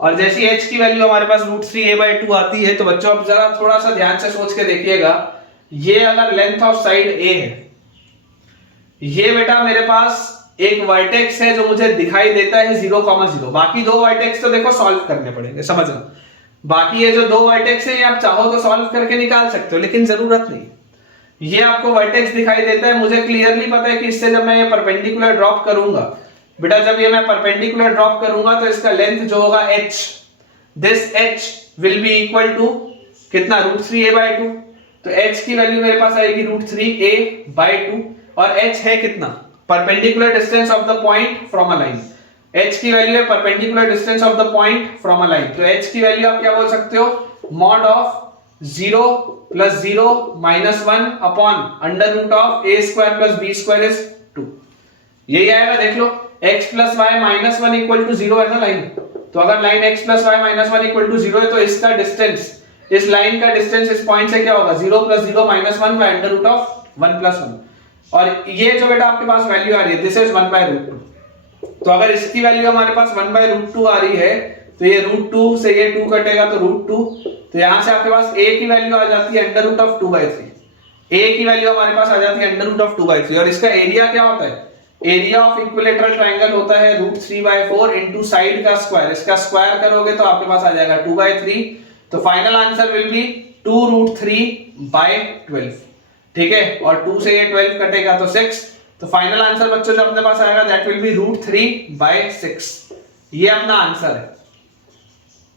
और जैसी h की वैल्यू हमारे पास √3a/2 आती है, तो बच्चों आप जरा थोड़ा सा ध्यान से सोच के देखिएगा, ये अगर लेंथ ऑफ साइड a है, ये बेटा मेरे पास एक वर्टेक्स है जो मुझे दिखाई देता है 0,0, बाकी दो वर्टेक्स तो देखो सॉल्व करने पड़ेंगे, समझना। बाकी ये जो दो वर्टेक्स हैं आप चाहो तो सॉल्व करके निकाल सकते हो, लेकिन जरूरत नहीं। ये आपको वर्टेक्स दिखाई देता है, मुझे क्लियरली पता है कि इससे जब मैं ये परपेंडिकुलर ड्रॉप करूंगा, बेटा जब ये मैं परपेंडिकुलर ड्रॉप करूंगा तो इसका लेंथ जो होगा h, this h will B equal to कितना? √3a/2। तो h की वैल्यू मेरे पास आएगी √3a/2, और h है कितना? Perpendicular distance of the point from a line. h की वैल्यू है perpendicular distance of the point from a line, तो h की वैल्यू आप क्या बोल सकते हो, mod of 0 plus 0 minus 1 upon under root of a square plus b square is 2। यही आएगा, देख लो x plus y minus 1 equal to 0 है ना लाइन, तो अगर line x plus y minus 1 equal to 0 है तो इसका डिस्टेंस, इस लाइन का डिस्टेंस इस पॉइंट से क्या होगा, 0 plus 0 minus 1 by under root of 1 plus 1, और ये जो बेटा आपके पास वैल्यू आ रही है दिस इज 1 बाय रूट 2। तो अगर इसकी वैल्यू हमारे पास 1 बाय रूट 2 आ रही है तो ये रूट 2 से ये 2 कटेगा तो रूट 2, तो यहां से आपके पास a की वैल्यू आ जाती है under root of 2 by 3, a की वैल्यू हमारे पास आ जाती है अंडर रूट ऑफ 2 बाय 3, और इसका एरिया क्या होता है, एरिया ऑफ इक्विलेटरल ट्रायंगल होता है रूट 3 बाय 4 इनटू साइड का स्क्वायर, इसका स्क्वायर करोगे तो आपके पास आ जाएगा 2 बाय 3, तो final answer will be 2 root 3 by 12, ठीक है, और 2 से ये 12 कटेगा तो 6, तो फाइनल आंसर बच्चों जो अपने पास आएगा that will be root 3 by 6, ये अपना आंसर है,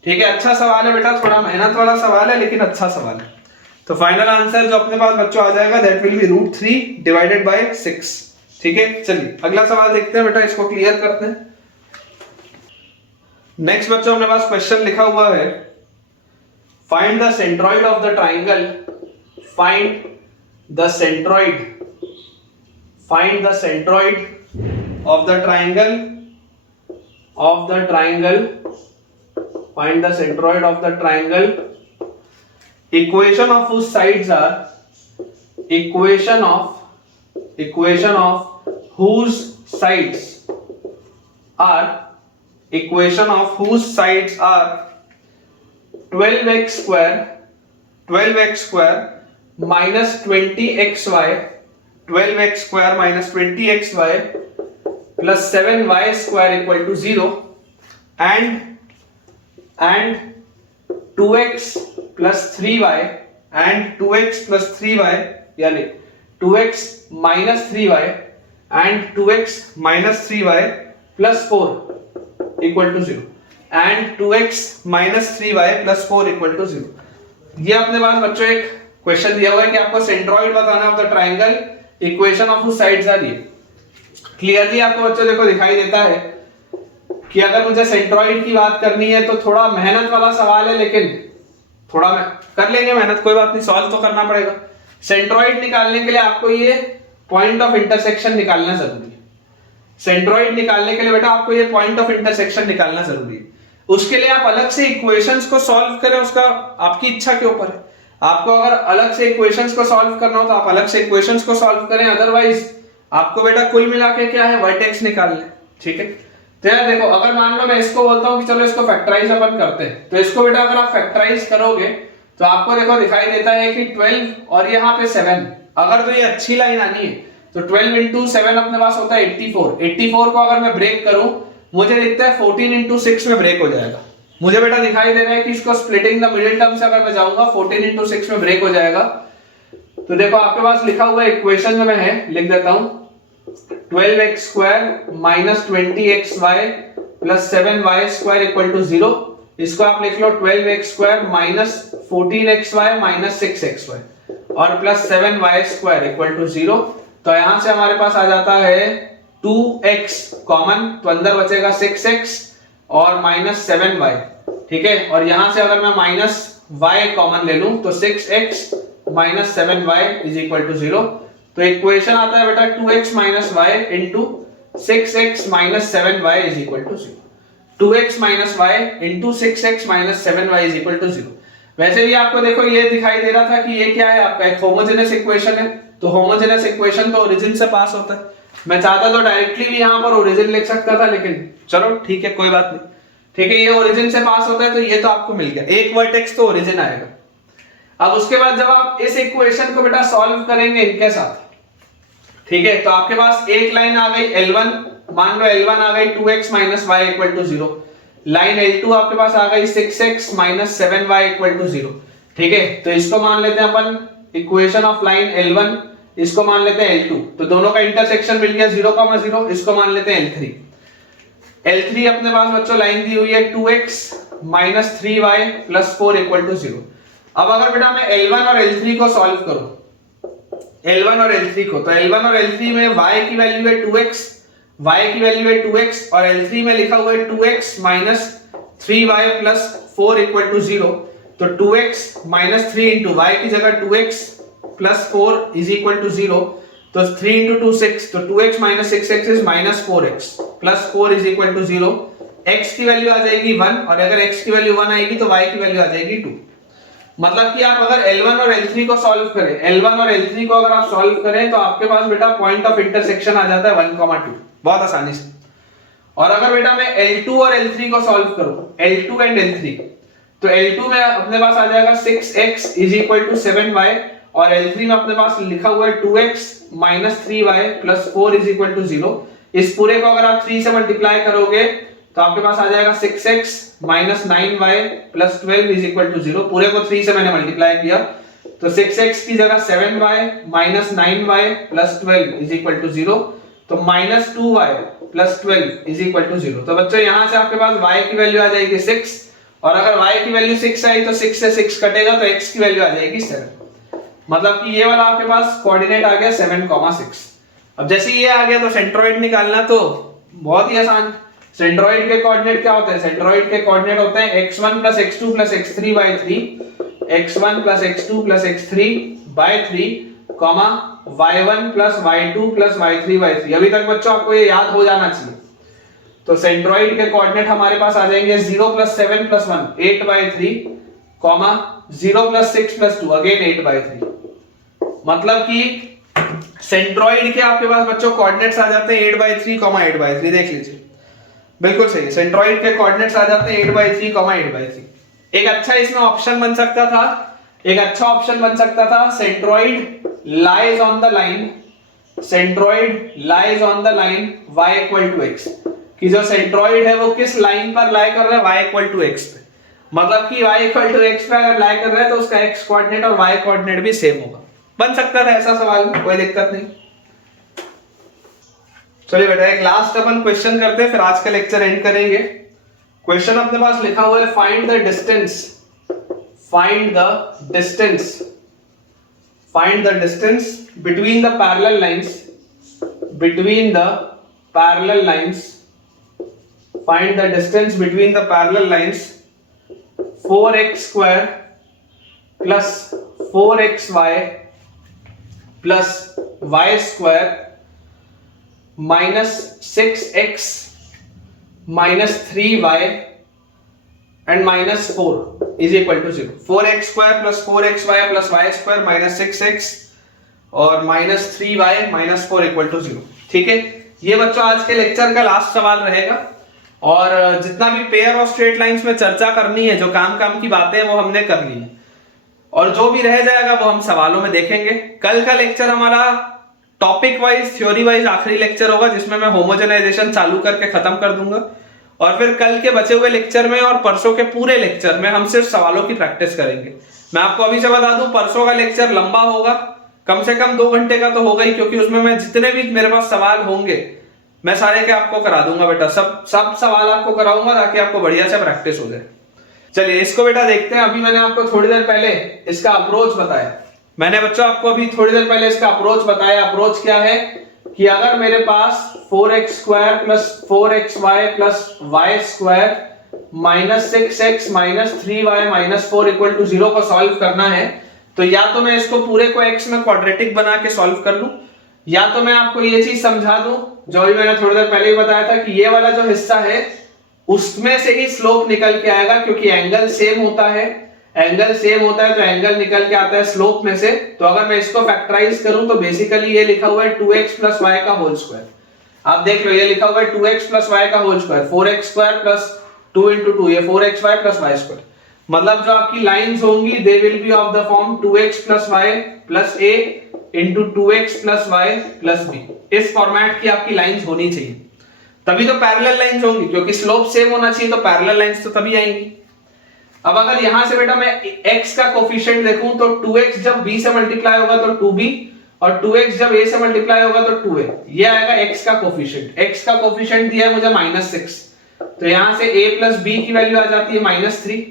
ठीक है। अच्छा सवाल है बेटा, थोड़ा मेहनत वाला सवाल है लेकिन अच्छा सवाल है, तो फाइनल आंसर जो अपने पास बच्चों आ जाएगा that will be root 3 divided by 6, ठीक है। चलिए अगला सवाल देखते हैं बेटा, इसको क्लियर करते हैं। नेक्स्ट बच्चों अपने पास क्वेश्चन लिखा हुआ है, find the centroid of the triangle, find the centroid, find the centroid of the triangle, find the centroid of the triangle, equation of whose sides are, equation of whose sides are 12x square minus 20xy, 12x square minus 20xy plus 7y square equal to 0 and 2x plus 3y and 2x plus 3y यानी 2x minus 3y and 2x minus 3y plus 4 equal to 0 and 2x minus 3y plus 4 equal to 0। ये अपने पास बच्चों एक question दिया हुआ है कि आपको सेंट्रॉइड बताना of the triangle, equation of whose sides are ये। क्लियरली आपको बच्चों देखो दिखाई देता है कि अगर मुझे सेंट्रॉइड की बात करनी है तो थोड़ा मेहनत वाला सवाल है, लेकिन थोड़ा मैं कर लेंगे मेहनत, कोई बात नहीं, सॉल्व तो करना पड़ेगा। सेंट्रॉइड निकालने के लिए आपको ये पॉइंट ऑफ इंटरसेक्शन निकालना जरूरी है। सेंट्रॉइड निकालने के लिए बेटा आपको ये पॉइंट ऑफ इंटरसेक्शन निकालना जरूरी है। उसके लिए आप अलग से इक्वेशंस को सॉल्व करें, उसका आपकी इच्छा के ऊपर है। आपको अगर अलग से इक्वेशंस को सॉल्व करना हो तो आप अलग से इक्वेशंस को सॉल्व करें, अदरवाइज आपको बेटा कुल मिला के क्या है, वर्टेक्स निकालना है, ठीक है। तो यार देखो, अगर मान लो मैं इसको बोलता हूं कि चलो इसको फैक्टराइज अपन करते हैं, तो इसको बेटा अगर आप फैक्टराइज करोगे तो आपको देखो दिखाई देता है कि 12 और यहाँ पे 7, अगर तो ये अच्छी लाइन आनी है तो 12 इंटू 7 अपने पास होता है 84। 84 को अगर मैं ब्रेक करूं मुझे दिखता है 14 इंटू 6 में ब्रेक हो जाएगा। मुझे बेटा दिखाई दे रहा है कि इसको स्प्लिटिंग द मिडिल टर्म से अगर मैं जाऊंगा 14 इंटू 6 में ब्रेक हो जाएगा। तो देखो आपके पास लिखा हुआ इक्वेशन में है, लिख देता हूं 12x square minus 20xy plus 7y square equal to 0। इसको आप लिख लो 12x square minus 14xy minus 6xy और plus 7y square equal to 0। तो यहां से हमारे पास आ जाता है 2x कॉमन, तो अंदर बचेगा 6x और माइनस 7y, ठीक है। और यहां से अगर मैं माइनस y कॉमन ले लूं तो 6x minus 7y is equal to 0। तो इक्वेशन आता है बेटा 2x minus y into 6x minus 7y is equal to 0। 2x minus y into 6x minus 7y is equal to 0। वैसे भी आपको देखो ये दिखाई दे रहा था कि ये क्या है, आपका एक होमोजेनस इक्वेशन है, तो होमोजेनस इक्वेशन तो ओरिजिन से पास होता है। मैं चाहता तो डायरेक्टली भी यहाँ पर ओरिजिन लिख सकता था, लेकिन चलो ठीक है कोई बात नहीं, ठीक है। ये ओरिजिन से पास होता है तो ये तो आपको मिल गया, एक वर्टेक्स तो ओरिजिन आएगा। अब उसके बाद जब आप इस इक्वेशन को बेटा सॉल्व करेंगे इनके साथ, ठीक है, तो आपके पास एक लाइन आ गई L1, मान लो L1 आ गई 2x minus y equal to 0। Line L2 आपके पास आ गई 6x minus 7y equal to 0, ठीक है। तो इसको मान लेते हैं अपन इक्वेशन ऑफ लाइन L1, इसको मान लेते हैं L2, तो दोनों का इंटरसेक्शन मिल गया 0,0, इसको मान लेते हैं L3। L3 अपने पास बच्चों लाइन दी हुई है 2x minus 3y plus 4 equal to 0। अब अगर बेटा मैं L1 और L3 को सॉल्व करूं, L1 और L3 को, तो L1 और L3 में y की वैल्यू है 2x y की वैल्यू है 2x और L3 में लिखा हुआ है 2x minus 3y plus 4 equal to 0। तो 2x माइनस 3 इंटू y की जगह 2x plus 4 is equal to 0। तो 3 इंटू 2 6, तो 2x minus 6x is minus 4x plus 4 is equal to 0। x की वैल्यू आ जाएगी 1 और अगर x की वैल्यू 1 आएगी तो y की वैल्यू आ जाएगी 2। मतलब कि आप अगर L1 और L3 को सॉल्व करें, L1 और L3 को अगर आप सॉल्व करें तो आपके पास बेटा पॉइंट ऑफ इंटरसेक्शन आ जाता है 1,2 बहुत आसानी से। और अगर बेटा मैं L2 और L3 को सॉल्व करूं, L2 एंड L3, तो L2 में अपने पास आ जाएगा 6x is equal to 7y और L3 में अपने पास लिखा हुआ है 2x minus 3y plus 4 is equal to 0। इस पूरे को अगर आप 3 से मल्टीप्लाई करोगे तो आपके पास आ जाएगा 6x minus 9y plus 12 is equal to 0। पूरे को 3 से मैंने मल्टीप्लाई किया तो 6x की जगह 7y minus 9y plus 12 is equal to 0। तो minus 2y plus 12 is equal to 0। तो बच्चों यहां से आपके पास y की वैल्यू आ जाएगी 6 और अगर y की वैल्यू 6 आई तो 6 से 6 कटेगा तो x की वैल्यू आ जाएगी 7। मतलब कि ये वाला आपके पास कोऑर्डिनेट आ गया 7,6। अब जैसे ये आ गया तो सेंट्रोइड निकालना तो बहुत ही आसान। सेंट्रोइड के कोऑर्डिनेट क्या होते हैं? सेंट्रोइड के कोऑर्डिनेट होते हैं x1 plus x2 plus x3 by 3, x1 plus x2 plus x3 by 3, y1 plus y2 plus y3 by 3। अभी तक बच्चों आपको ये याद हो जाना चाहिए। तो सेंट्रोइड के कोऑर्डिनेट हमारे पास आ जाएंगे 0 plus 7 plus 1 8 by 3, 0 plus 6 plus 2 again 8 by 3। मतलब कि सेंट्रोइड के आपके पास बच्चों कोऑर्डिनेट्स आ जाते हैं 8 by 3, 8 by 3। देख लीजिए बिल्कुल सही है, सेंट्रोइड के कोऑर्डिनेट्स आ जाते हैं 8 by 3, 8 by 3। एक अच्छा इसमें ऑप्शन बन सकता था, एक अच्छा ऑप्शन बन सकता था centroid lies on the line, centroid lies on the line y equal to x, कि जो सेंट्रोइड है वो किस लाइन पर लाई कर रहा है? y इक्वल टू x पे। मतलब कि y इक्वल टू x पे अगर लाई कर रहा है तो उसका x कोऑर्डिनेट और y कोऑर्डिनेट भी सेम होगा। बन सकता था ऐसा सवाल में, कोई दिक्कत नहीं। चलिए बेटा एक लास्ट अपन क्वेश्चन करते हैं फिर आज का लेक्चर एंड करेंगे। क्वेश्चन अपने पास लिखा हुआ है find the distance, find the distance, find the distance between the parallel lines, between the parallel lines, find the distance between the parallel lines 4x square plus 4xy plus y square minus 6x minus 3y and minus 4 is equal to 0। 4x square plus 4xy plus y square minus 6x और minus 3y minus 4 equal to 0। ठीक है, ये बच्चों आज के lecture का last सवाल रहेगा। और जितना भी पेयर और स्ट्रेट लाइंस में चर्चा करनी है, जो काम की बातें हैं वो हमने कर ली है और जो भी रह जाएगा वो हम सवालों में देखेंगे। कल का लेक्चर हमारा टॉपिक वाइज, थ्योरी वाइज आखिरी लेक्चर होगा जिसमें मैं होमोजेनाइजेशन चालू करके खत्म कर दूंगा और फिर कल के बचे हुए लेक्चर में और परसों के पूरे लेक्चर में हम सिर्फ सवालों की प्रैक्टिस करेंगे। मैं आपको अभी से बता दूं परसों का लेक्चर लंबा होगा, कम से कम 2 घंटे का तो होगा ही, क्योंकि उसमें मैं जितने भी मेरे पास सवाल होंगे मैं सारे के आपको करा दूंगा बेटा, सब सवाल आपको कराऊंगा ताकि आपको बढ़िया से प्रैक्टिस हो जाए। चलिए इसको बेटा देखते हैं। अभी मैंने आपको थोड़ी देर पहले इसका अप्रोच बताया, मैंने बच्चों आपको अभी थोड़ी देर पहले इसका अप्रोच बताया। अप्रोच क्या है कि अगर मेरे पास 4x square plus 4xy plus y square minus 6x minus 3y minus 4 equal to 0 को सॉल्व करना है तो या तो मैं इसको पूरे को x में क्वाड्रेटिक बना के सॉल्व कर लूं, या तो मैं आपको ये चीज समझा दूं जो भी मैंने थोड़ी देर पहले ही बताया था कि ये वाला जो हिस्सा है उसमें से ही स्लोप निकल के आएगा, क्योंकि एंगल सेम होता है, एंगल सेम होता है तो एंगल निकल के आता है स्लोप में से। तो अगर मैं इसको फैक्टराइज करूं तो बेसिकली ये लिखा हुआ है 2x प्लस y का होल स्क्वायर। आप देख लो ये लिखा हुआ है 2x प्लस y का whole square, 4x square plus 2 into 2 ये 4xy प्लस y स्क्वायर। मतलब जो आपकी लाइंस होंगी they will be of the form 2x plus y plus a into 2x plus y plus b। इस format की आपकी lines होनी चाहिए, तभी तो पैरेलल लाइंस होंगी, क्योंकि स्लोप सेम होना चाहिए तो पैरेलल लाइंस तो तभी आएंगी। अब अगर यहां से बेटा मैं x का कोफिशिएंट देखूं तो 2x जब b से मल्टीप्लाई होगा तो 2b और 2x जब a से मल्टीप्लाई होगा तो 2a। ये आएगा x का कोफिशिएंट। x का कोफिशिएंट दिया है मुझे -6, तो यहां से a प्लस b की वैल्यू आ जाती है -3,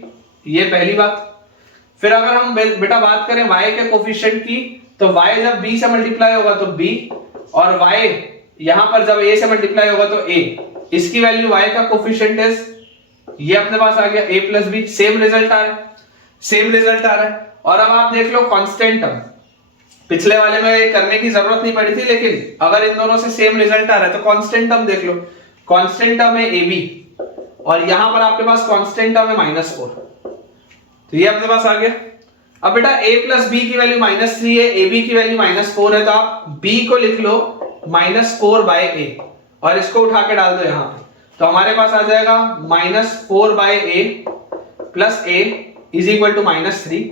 ये पहली बात। फिर अगर हम बेटा बात करें y के कोफिशिएंट की तो y जब b से मल्टीप्लाई होगा तो b और y यहां पर जब a से मल्टीप्लाई होगा तो a, इसकी वैल्यू y का कोफिशिएंट है, ये अपने पास आ गया a plus B, same result आ रहा है, सेम रिजल्ट आ रहा है। और अब आप देख लो कांस्टेंट टर्म, पिछले वाले में करने की जरूरत नहीं पड़ी थी, लेकिन अगर इन दोनों से सेम रिजल्ट आ रहा है तो कांस्टेंट टर्म देख लो, कांस्टेंट टर्म है ab और यहां पर आपके पास कांस्टेंट टर्म है -4, तो ये अपने पास आ गया। अब बेटा a प्लस बी की वैल्यू -3 है, ab की वैल्यू -4 है, तो आप b को लिख लो -4/a और इसको उठा के डाल दो यहां पे, तो हमारे पास आ जाएगा -4/a plus a is equal to -3,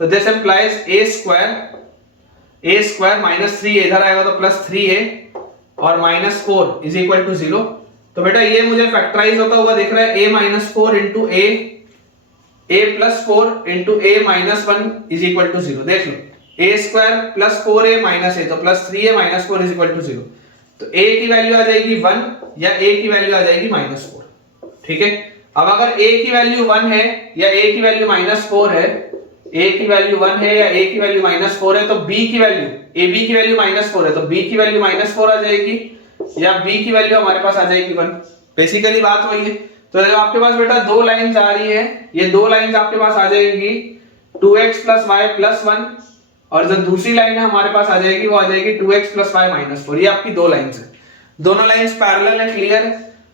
तो दिस इंप्लाइज a स्क्वायर -3 इधर आएगा तो +3a और -4 इज इक्वल टू 0। तो बेटा ये मुझे फैक्टराइज होता हुआ दिख रहा है a -4 into a plus 4 into a -1 is equal to 0। देख लो a square plus 4a minus a, तो +3a -4 इज इक्वल टू 0, तो a की वैल्यू आ जाएगी 1 या a की वैल्यू आ जाएगी -4। ठीक है, अब अगर a की वैल्यू 1 है या a की वैल्यू -4 है, a की वैल्यू 1 है या a की वैल्यू -4 है, तो b की वैल्यू, ab की वैल्यू -4 है तो b की वैल्यू -4 आ जाएगी या b की वैल्यू हमारे पास आ जाएगी 1। बेसिकली बात वही है। तो जब आपके पास बेटा दो लाइंस आ रही है, ये दो लाइंस आपके पास आ जाएंगी 2x + y + 1 और जो दूसरी लाइन है हमारे पास आ जाएगी वो आ जाएगी 2x + y - 4। ये आपकी दो लाइंस है, दोनों लाइंस पैरेलल है, क्लियर है।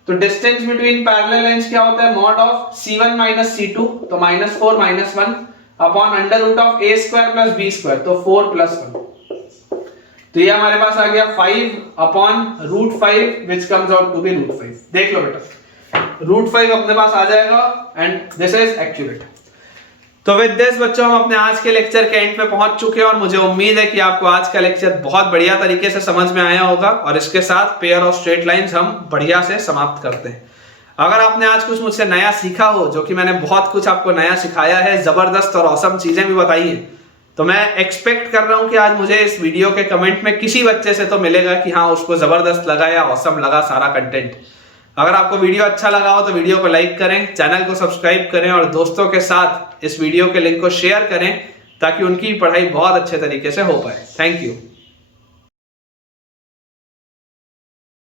तो डिस्टेंस बिटवीन पैरेलल लाइंस क्या होता है, mod ऑफ c1 - c2, तो -4 - 1 अपॉन √a² + b², तो 4 + 1, तो ये हमारे पास आ गया 5 upon √5 which comes out to be √5। देख लो बेटा √5 अपने पास आ जाएगा एंड दिस इज एक्यूरेट। तो विद दिस बच्चों हम अपने आज के लेक्चर के एंड पे पहुंच चुके हैं और मुझे उम्मीद है कि आपको आज का लेक्चर बहुत बढ़िया तरीके से समझ में आया होगा और इसके साथ पेयर ऑफ स्ट्रेट लाइंस हम बढ़िया से समाप्त करते हैं। अगर आपने आज कुछ मुझसे नया सीखा हो, जो कि मैंने बहुत कुछ आपको नया सिखाया है, जबरदस्त और औसम चीजें भी बताई है, तो मैं एक्सपेक्ट कर रहा हूं कि आज मुझे इस वीडियो के कमेंट में किसी बच्चे से तो मिलेगा कि हाँ उसको जबरदस्त लगा या औसम लगा सारा कंटेंट। अगर आपको वीडियो अच्छा लगा हो तो वीडियो को लाइक करें, चैनल को सब्सक्राइब करें और दोस्तों के साथ इस वीडियो के लिंक को शेयर करें ताकि उनकी पढ़ाई बहुत अच्छे तरीके से हो पाए। Thank you.